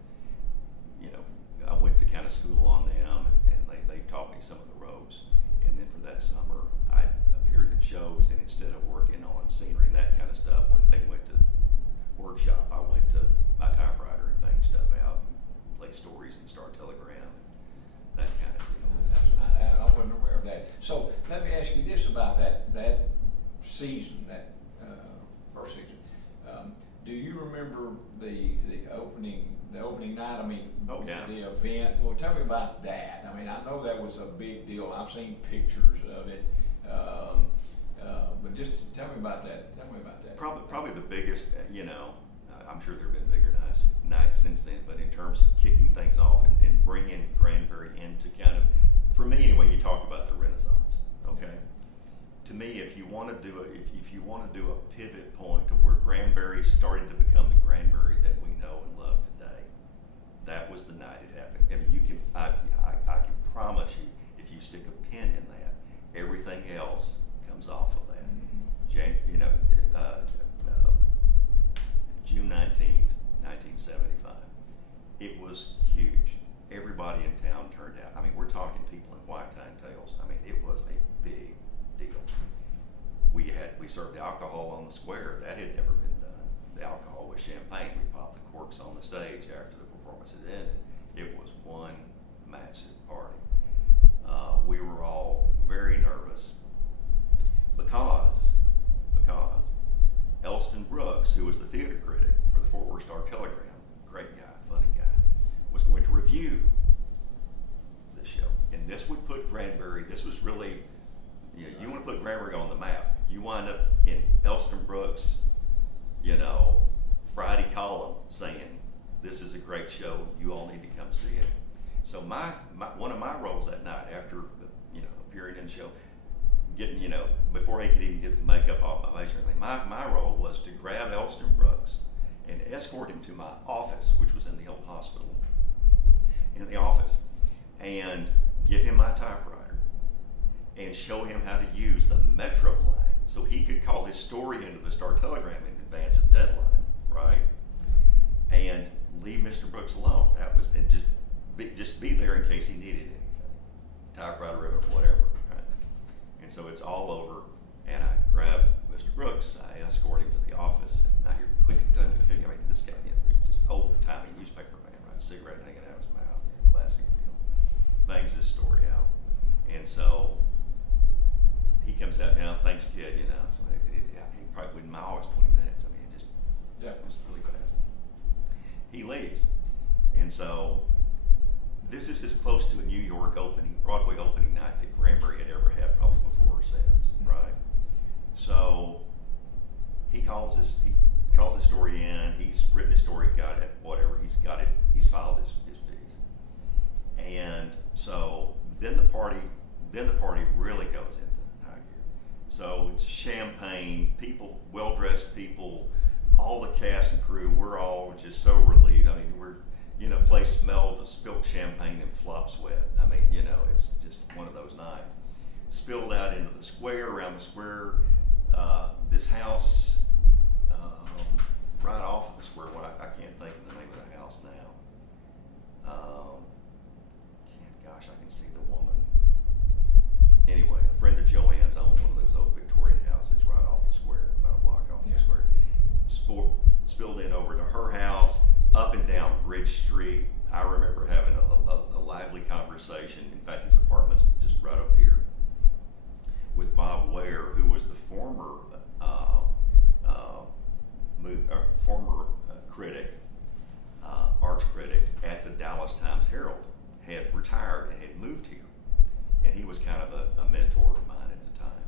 I went to kind of school on them, and they taught me some of the ropes. And then for that summer, I appeared in shows, and instead of working on scenery and that kind of stuff, when they went to workshop, I went to my typewriter and banged stuff out, and play stories in the Star Telegram, and that kind of deal. I wasn't aware of that. So let me ask you this about that season, that first season. Do you remember the opening night? I mean, the event. Well, tell me about that. I mean, I know that was a big deal. I've seen pictures of it, but just tell me about that. Tell me about that. Probably the biggest. I'm sure there have been bigger nights since then. But in terms of kicking things off and bringing Granbury into kind of, for me anyway, you talk about the Renaissance. Okay. To me, if if you want to do a pivot point to where Granbury started to become the Granbury that we know and love today, that was the night it happened. I mean, I can promise you, if you stick a pin in that, everything else comes off of that. June 19th, 1975. It was huge. Everybody in town turned out. I mean, we're talking people in white tie and tails. I mean, it was a big deal. We served alcohol on the square. That had never been done. The alcohol was champagne. We popped the corks on the stage after the performance had ended. It was one massive party. We were all very nervous because Elston Brooks, who was the theater critic for the Fort Worth Star-Telegram, great guy, funny guy, was going to review the show. And this would put Granbury, this was really, you want to put Granbury on the map. You wind up in Elston Brooks, Friday column saying, this is a great show, you all need to come see it. So one of my roles that night after, appearing in the show, getting, before he could even get the makeup off my face or anything, my role was to grab Elston Brooks and escort him to my office, which was in the old hospital, in the office, and give him my typewriter and show him how to use the Metro line so he could call his story into the Star-Telegram in advance of deadline, right? And leave Mr. Brooks alone. That was, and just be there in case he needed anything, typewriter, ribbon, whatever. And so it's all over, and I grab Mr. Brooks, I escort him to the office, and I hear clicking, I mean, this guy, just old-timey newspaper man, right? Cigarette hanging out of his mouth, classic, bangs his story out. And so he comes out, thanks, kid, so he probably wouldn't, my always 20 minutes, I mean, it was really fast. He leaves, and so this is as close to a New York Broadway opening night that Granbury had ever had, probably before or since, right? So he calls his story in, he's written his story, got it, whatever, he's filed his piece. And so then the party really goes into high gear. So it's champagne, people, well-dressed people, all the cast and crew, we're all just so relieved. I mean, place smelled of spilt champagne and flop sweat. I mean, it's just one of those nights. Spilled out into the square, around the square, this house, right off of the square, I can't think of the name of the house now. Gosh, I can see the woman. Anyway, a friend of Joanne's owned one of those old Victorian houses right off the square, about a block off the square. Spilled in over to her house, up and down Bridge Street. I remember having a lively conversation. In fact, his apartment's just right up here, with Bob Ware, who was the former critic, arts critic at the Dallas Times Herald, had retired and had moved here. And he was kind of a mentor of mine at the time.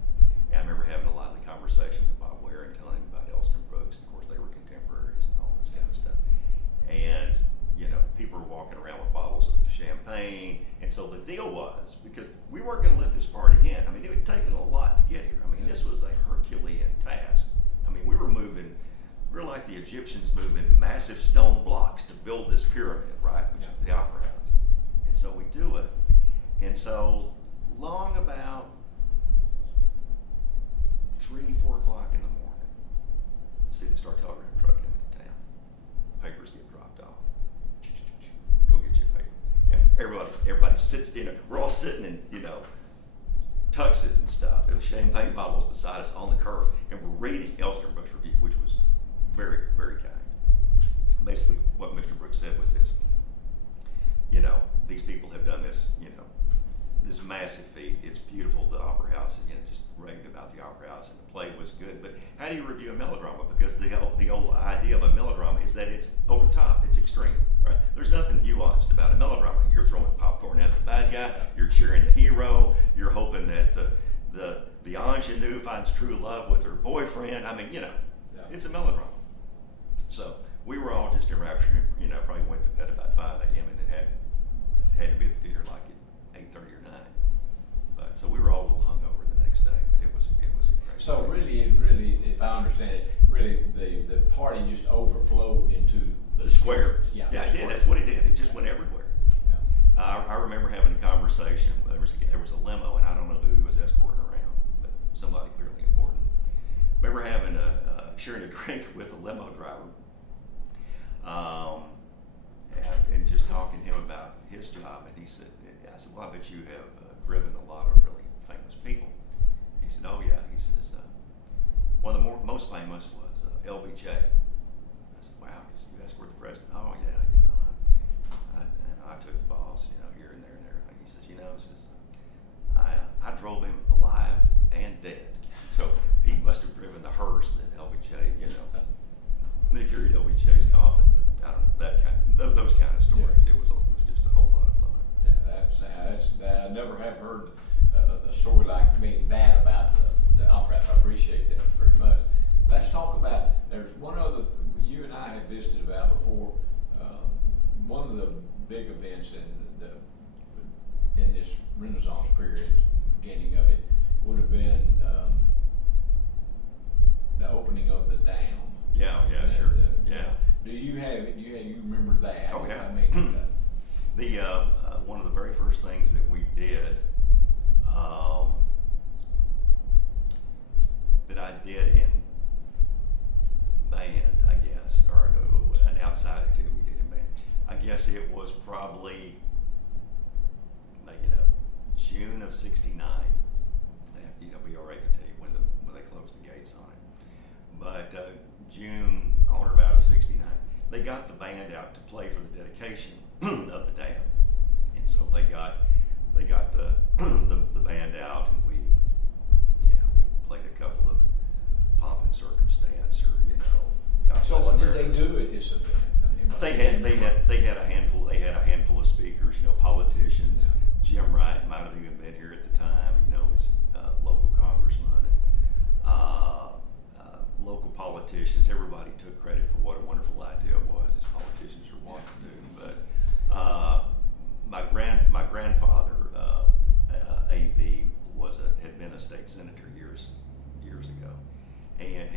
And I remember having a lively conversation with Bob Ware and telling him about Elston Brooks. Of course, they were contemporaries and all this kind of stuff. And, people were walking around with bottles of champagne. And so the deal was, because we weren't going to let this party in. I mean, it had taken a lot to get here. I mean, this was a Herculean task. I mean, we were like the Egyptians moving massive stone blocks to build this pyramid, right? Which is the Opera House. And so we do it. And so long about 3, 4 o'clock in the morning, see the Star-Telegram truck come into town. Papers get dropped off. Go get your paper. And everybody sits in it. We're all sitting in, tuxes and stuff. There were champagne bottles beside us on the curb, and we're reading Elston Brooks' review, which was very, very kind. Basically, what Mr. Brooks said was this: these people have done this, this massive feat. It's beautiful. The Opera House, just raved about the Opera House, and the play was good. But how do you review a melodrama? Because the old idea of a melodrama is that it's over the top, it's extreme, right? There's nothing nuanced about a melodrama. You're throwing popcorn at the bad guy. You're cheering the hero. You're hoping that the ingenue finds true love with her boyfriend. I mean, it's a melodrama. So we were all just enraptured. Probably went to bed about 5 a.m. and then had to be at the theater like at 8:30 or 9. But so we were all a little hungover the next day. But it was a great. So really, if I understand it, really the party just overflowed into The square. Yeah, Yeah, the it did. square. That's what it did. It just went everywhere. Yeah. I remember having a conversation. There was a limo, and I don't know who was escorting around, but somebody clearly important. Remember having sharing a drink with a limo driver, and just talking to him about his job. And he said, I said, well, I bet you have driven a lot of really famous people. He said, oh yeah. He says, one of the most famous was LBJ. I said, wow. He said, you escort the president? Oh yeah. I took the boss, here and there and everything. He says, I drove him alive and dead. So he must have driven the hearse that LBJ, they carried LBJ's coffin. But I don't know, those kind of stories. Yeah. It was just a whole lot of fun. Yeah, I never have heard a story like that about the opera house. I appreciate that very much. Let's talk about, there's one other, you and I had visited about before, one of the big events in this Renaissance period, beginning of it, would have been the opening of the dam. Yeah, sure. Yeah. Do you have it? You remember that? Oh, yeah. I mean, The one of the very first things that we did, that I did in band, I guess, or an outside activity we did in band. I guess it was probably, make it up, June of '69. BRA could tell you when they closed the gates on it. But June on or about of '69, they got the band out to play for the dedication of the dam, and so they got the band out, and we played a couple of Pomp and Circumstance, or God so Bless what did America. they do at this event? I mean, They had a handful of speakers, politicians. Yeah. Jim Wright might have even been here at the time, his local congressman, and local politicians. Everybody took credit for what a wonderful idea it was, as politicians are wont to do. But my grandfather, AB, had been a state senator years ago, and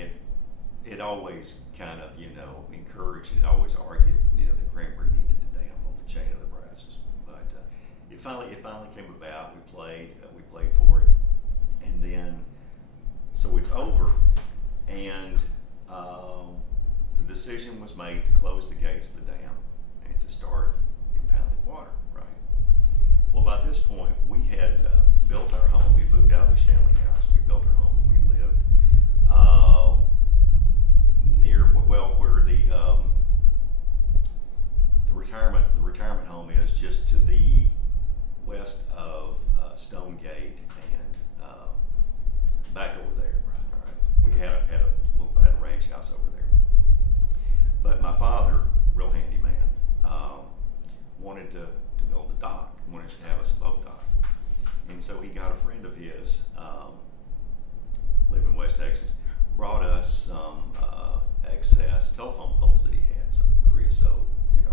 had always kind of encouraged and always argued that Granbury needed a dam on the chain of the Brazos. But it finally came about. We played for it, and then so it's over, and the decision was made to close the gates of the dam and to start impounding water. Right. Well, by this point, we had built our home. We moved out of the Shanley house. We built our home. We lived near where the retirement home is, just to the west of Stonegate and back over there. Right. All right. We had a ranch house over there. But my father, real handy man, wanted to build a dock, wanted to have a boat dock. And so he got a friend of his, live in West Texas, brought us some excess telephone poles that he had, some creosote,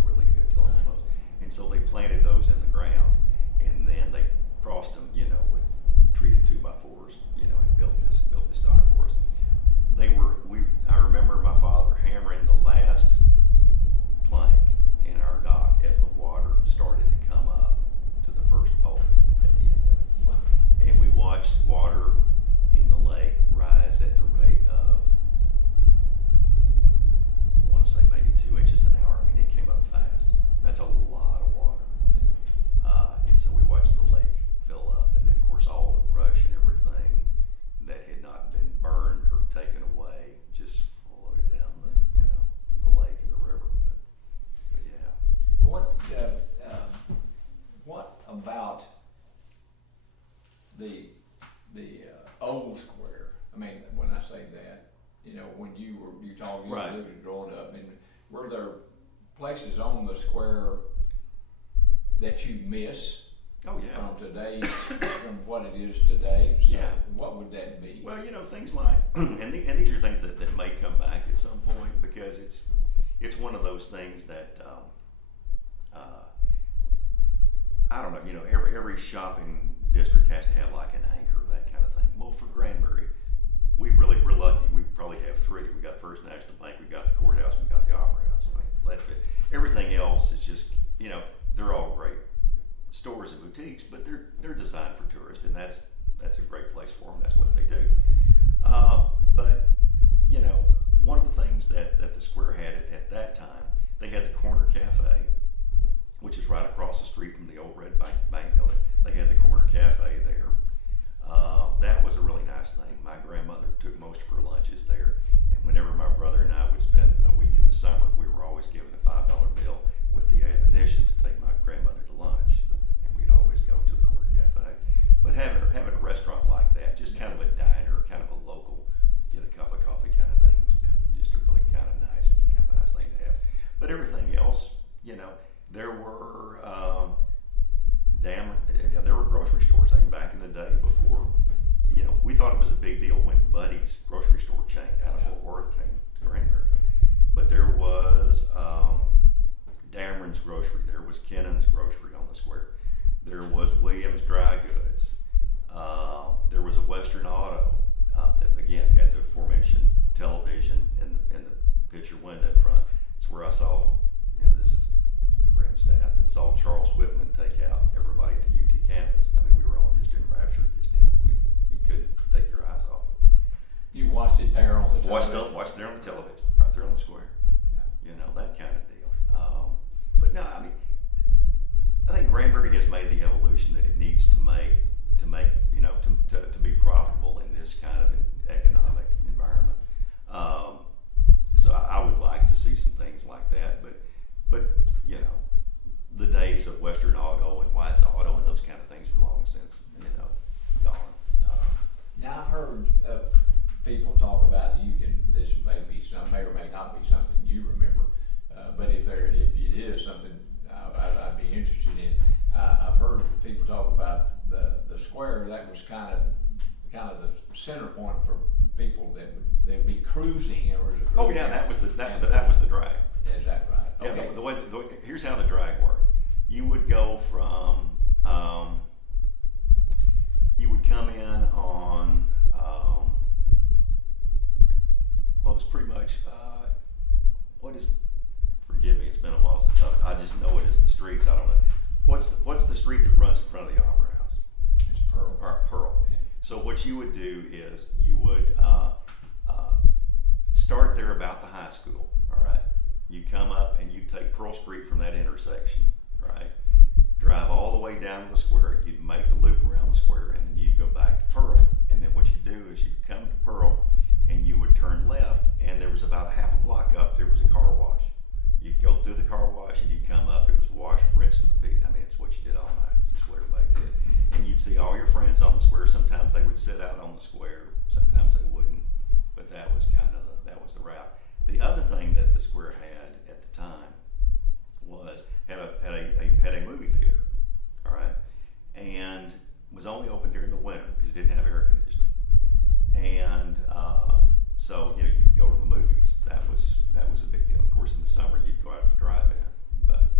really good telephone poles. And so they planted those in the ground, and then they crossed them, with treated 2x4s, and built this dock for us. I remember my father hammering the last plank in our dock as the water started to come up to the first pole at the end of it. Wow. And we watched water in the lake rise at the rate of, I want to say maybe 2 inches an hour. I mean, it came up fast. That's a lot of water. And so we watched the lake fill up, and then of course all the brush and everything that had not been burned or taken away just floated down the lake and the river. But yeah. What about the old square? I mean, when I say that, when you talking Right. growing up, and were there places on the square that you miss? Oh yeah. From today, from what it is today. So Yeah. what would that be? Well, things like, and these are things that may come back at some point, because it's one of those things that I don't know. Every shopping district has to have like an anchor, that kind of thing. Well, for Granbury, we've brother and I would spend a week in the summer. We were always given a $5 bill with the admonition to take my grandmother to lunch, and we'd always go to the corner cafe. But having a restaurant like that, just kind of a diner, kind of a local, get a cup of coffee kind of thing, just a really kind of nice thing to have. But everything else, there were there were grocery stores. I mean, back in the day before, we thought it was a big deal when Buddy's grocery store chain out of Fort Worth came to Granbury. But there was Dameron's Grocery. There was Kennan's Grocery on the square. There was Williams Dry Goods. There was a Western Auto that again had the aforementioned television in the picture window in front. It's where I saw, this is Grimstad, that saw Charles Whitman take out everybody at the UT campus. I mean, we were all just enraptured. You couldn't take your eyes off it. You watched it there on the television? Watched it there on the television, right there on the square. Yeah. That kind of deal. But no, I mean, I think Granbury has made the evolution that it needs to make, to be profitable in this kind of an economic environment. So I would like to see some things like that, but the days of Western Auto and White's Auto and those kind of things are long since, gone. Now I've heard people talk about this may or may not be something you remember, but if it is something I'd be interested in. I've heard people talk about the square. That was kind of the center point for people that would be cruising. Oh yeah, that was the drag. Yeah, is that right? Yeah, okay. Here's how the drag worked. You would go from, you would come in on, well, it's pretty much, forgive me, it's been a while since I just know it as the streets. I don't know. What's the street that runs in front of the Opera House? It's Pearl. All right, Pearl. Yeah. So what you would do is you would start there about the high school, all right? You come up and you take Pearl Street from that intersection, right? Drive all the way down to the square. You'd make the loop around the square, and then you'd go back to Pearl. And then what you'd do is you'd come to Pearl, and you would turn left, and there was about a half a block up, there was a car wash. You'd go through the car wash, and you'd come up. It was wash, rinse, and repeat. I mean, it's what you did all night. It's just what everybody did. And you'd see all your friends on the square. Sometimes they would sit out on the square. Sometimes they wouldn't. But that was the route. The other thing that the square had at the time was had a movie theater, all right, and was only open during the winter because it didn't have air conditioning. And so you'd go to the movies. That was a big deal. Of course, in the summer you'd go out to the drive-in, but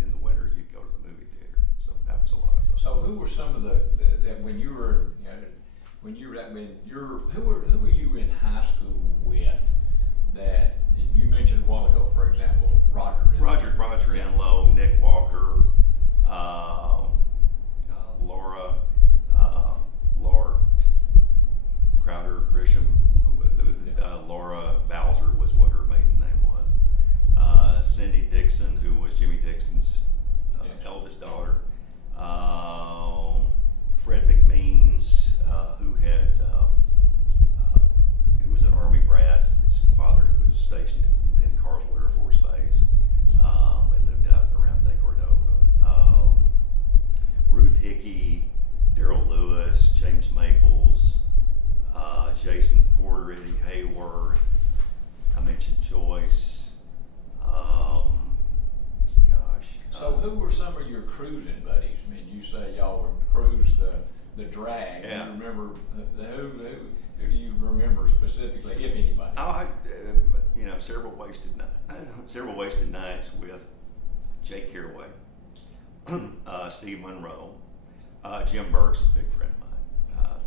in the winter you'd go to the movie theater. So that was a lot of fun. So who were some of when you were who were you in high school with that you mentioned a while ago? For example, Roger Enlow, Nick Walker, Laura Crowder Grisham, Laura Bowser was what her maiden name was. Cindy Dixon, who was Jimmy Dixon's eldest daughter. Fred McMeans, who was an Army brat. His father was stationed at then Carswell Air Force Base. They lived out around De Cordova. Ruth Hickey, Daryl Lewis, James Maples, Jason Porter, Eddie Hayworth. I mentioned Joyce. So who were some of your cruising buddies? I mean, you say y'all would cruise the drag. Yeah. Do you remember who do you remember specifically, if anybody? Several wasted nights with Jake Caraway, Steve Monroe, Jim Burke's a big friend of mine.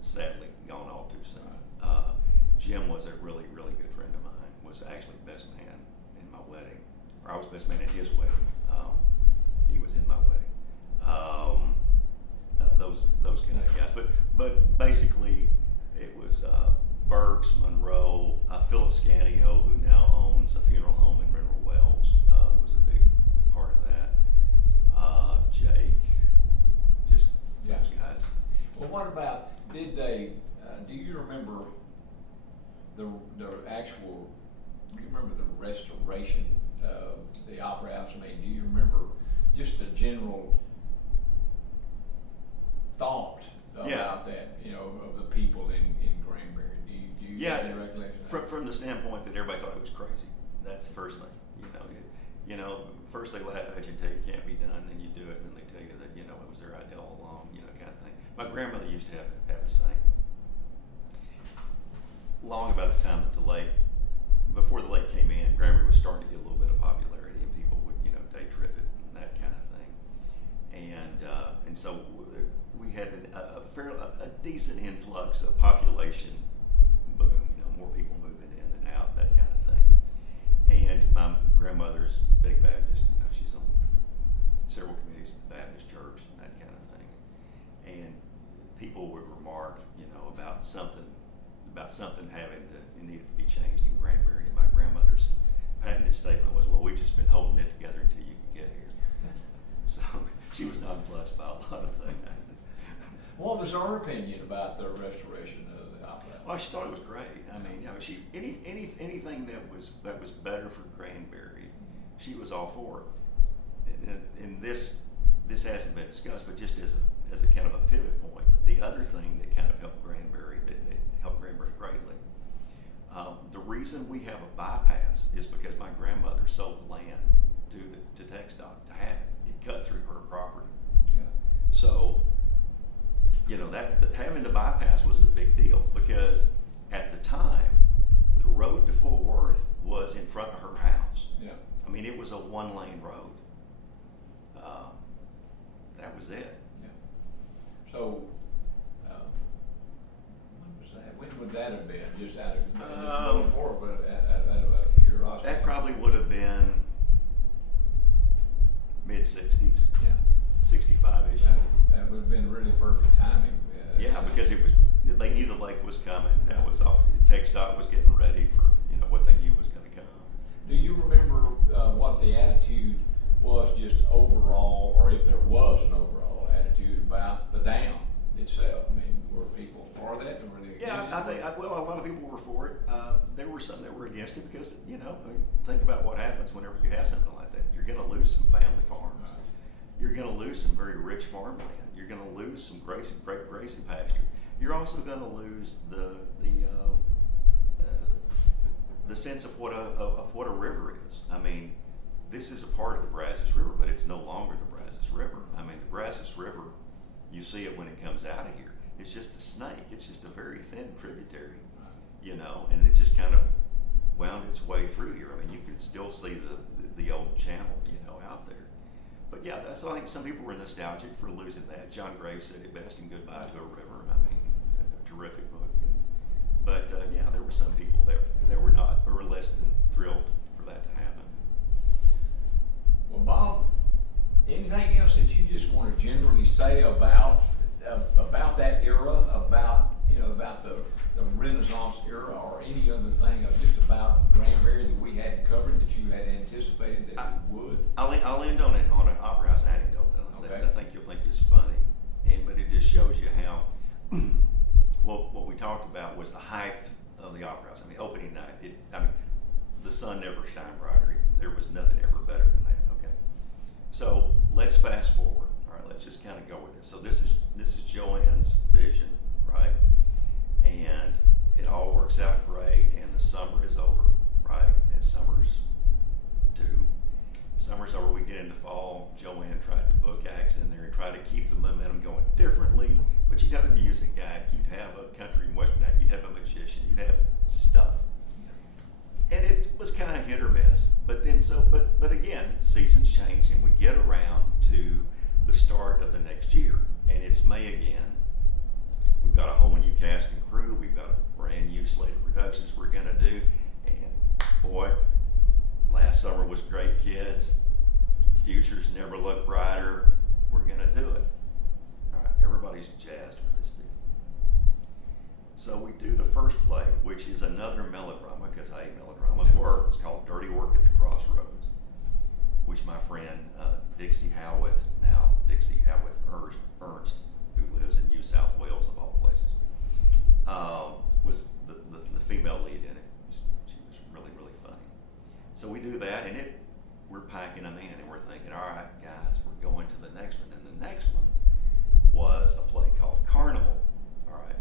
Sadly gone all too soon. Jim was a really, really good friend of mine. Was actually best man in my wedding, or I was best man at his wedding. He was in my wedding. Those kind of guys, but basically it was Burks, Monroe, Philip Scanio, who now owns a funeral home in Mineral Wells, was a big part of that. Jake, just those guys. Well, what about, did they, do you remember the actual you remember the restoration of the Opera House? I mean, do you remember just the general thought about that, you know, of the people in Granbury? Do you have any recollection of that? From the standpoint that everybody thought it was crazy. That's the first thing. First they laugh at you and tell you it can't be done, then you do it, and then they tell you that, you know, it was their idea all along, you know, kind of thing. My grandmother used to have the same. Long about the time that before the lake came in, Granbury was starting to get a little bit of popularity, and people would, you know, day trip it and that kind of thing. And so we had a decent influx of population boom, you know, more people moving in and out, that kind of thing. And my grandmother's big Baptist, you know, she's on several committees at the Baptist church and that kind of thing. And people would remark, you know, about something needed to be changed in Granbury. And my grandmother's patented statement was, "Well, we've just been holding it together until you could get here." So she was nonplussed by a lot of things. What was her opinion about the restoration of the Opera House? Well, she thought it was great. I mean, you know, anything that was better for Granbury, she was all for it. And this hasn't been discussed, but just as a kind of a pivot point, the other thing that kind of helped Granbury, that helped Granbury greatly, the reason we have a bypass is because my grandmother sold the land to TxDOT to have it. It cut through her property. Yeah. So, you know, that having the bypass was a big deal, because at the time, the road to Fort Worth was in front of her house. Yeah. I mean, it was a one-lane road. That was it. Yeah. So, when was that? When would that have been? Just out of curiosity. That probably would have been mid-60s. Yeah. 65-ish. That would have been really perfect timing. Yeah, because they knew the lake was coming. That was all. TxDOT was getting ready for, you know, what they knew was going to come. Do you remember what the attitude was, just overall, or if there was an overall attitude about the dam itself? I mean, were people for that, or were they against it? Yeah, I think, well, a lot of people were for it. There were some that were against it because, you know, I mean, think about what happens whenever you have something like that. You're going to lose some family farms. Right. You're going to lose some very rich farmland. You're going to lose some great grazing pasture. You're also going to lose the sense of what a river is. I mean, this is a part of the Brazos River, but it's no longer the Brazos River. I mean, the Brazos River, you see it when it comes out of here. It's just a snake. It's just a very thin tributary, you know, and it just kind of wound its way through here. I mean, you can still see the old channel, you know, out there. But yeah, so I think some people were nostalgic for losing that. John Graves said it best in Goodbye to a River. I mean, a terrific book. But yeah, there were some people that were not, or were less than thrilled for that to happen. Well, Bob, anything else that you just want to generally say about that era, about the Renaissance era, or any other thing just about Granbury that we hadn't covered that you had anticipated that we would? I'll end on an Opera House anecdote that Okay. I think you'll think is funny, but it just shows you how what we talked about was the height of the Opera House. I mean, opening night, the sun never shined brighter. There was nothing ever better than that. Okay, so let's fast forward. All right, let's just kind of go with this. So this is Joanne's vision, right? And it all works out great, and the summer is over, right? And summer's over. We get into fall. Joanne tried to book acts in there and try to keep the momentum going differently. But you'd have a music act, you'd have a country and western act, you'd have a magician, you'd have stuff. And it was kind of hit or miss. But again, seasons change, and we get around to the start of the next year, and it's May again. We've got a whole new cast and crew. We've got a brand new slate of productions we're going to do. And boy, last summer was great, kids. Futures never look brighter. We're going to do it. All right, everybody's jazzed for this deal. So we do the first play, which is another melodrama, because melodramas work. It's called Dirty Work at the Crossroads, which my friend Dixie Howarth Ernst, who lives in New South Wales of all places, was the female lead in it. She was really, really funny. that, and we're packing them in, and we're thinking, all right, guys, we're going to the next one. And the next one was a play called Carnival. All right.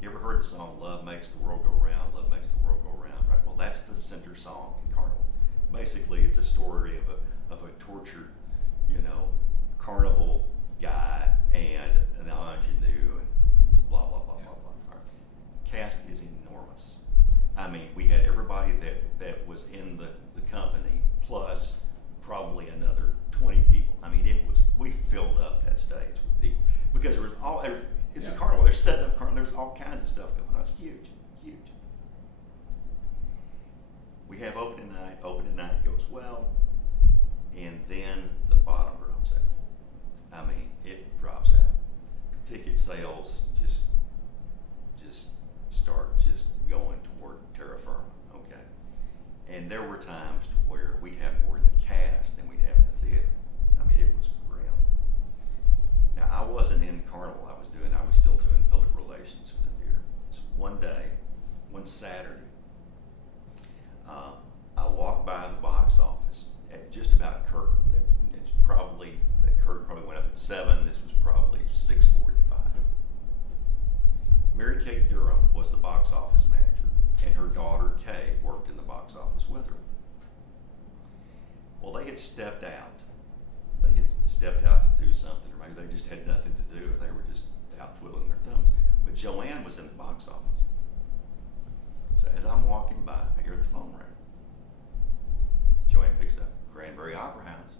You ever heard the song "Love Makes the World Go Round"? Love makes the world go round, right? Well, that's the center song in Carnival. Basically, it's a story of a tortured, carnival guy and an ingenue and blah blah blah blah blah. All right. Cast is enormous. I mean, we had everybody that was in the company plus probably another 20 people. I mean, we filled up that stage with people because it's a carnival. They're setting up carnival. There's all kinds of stuff going on. It's huge, huge. We have opening night. Opening night goes well, and then the bottom drops out. I mean, it drops out. Ticket sales just start going toward terra firma. Okay, and there were times to where we'd have more in the cast than we'd have in the theater. I mean, it was grim. Now, I wasn't in Carnival. I was still doing public relations for the theater. So one day, one Saturday, I walked by the box office at just about curtain. That curtain probably went up at 7. This was probably 6:45. Mary Kate Durham was the box office manager, and her daughter Kay worked in the box office with her. Well, they had stepped out. They had stepped out to do something, or maybe they just had nothing to do, and they were just out twiddling their thumbs. But Joanne was in the box office. So as I'm walking by, I hear the phone ring. Joanne picks it up. Granbury Opera House.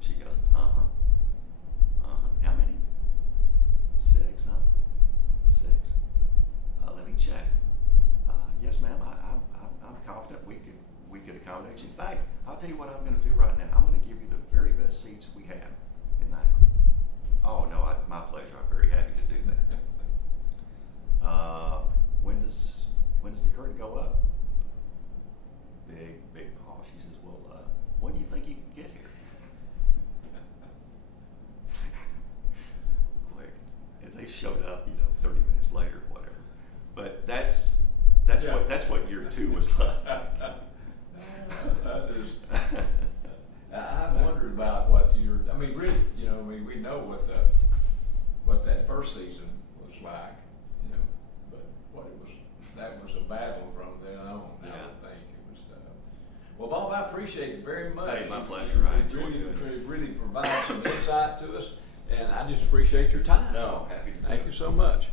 She goes, How many? 6, huh? 6. Let me check. Yes, ma'am. I'm confident we could accommodate you. In fact, I'll tell you what I'm going to do right now. I'm going to give you the very best seats we have in the house. Oh no, my pleasure. I'm very happy to do that. When does the curtain go up? Big pause. She says, well, when do you think you can get here? Quick. And they showed up, 30 minutes later, whatever. But that's what year 2 was like. I wondered about what really, we know what that first season was like, but that was a battle from then on. I would think it was tough. Well, Bob, I appreciate it very much. Hey, my pleasure. I enjoyed it. Really provided some insight to us, and I just appreciate your time. No, happy to. Thank you so much.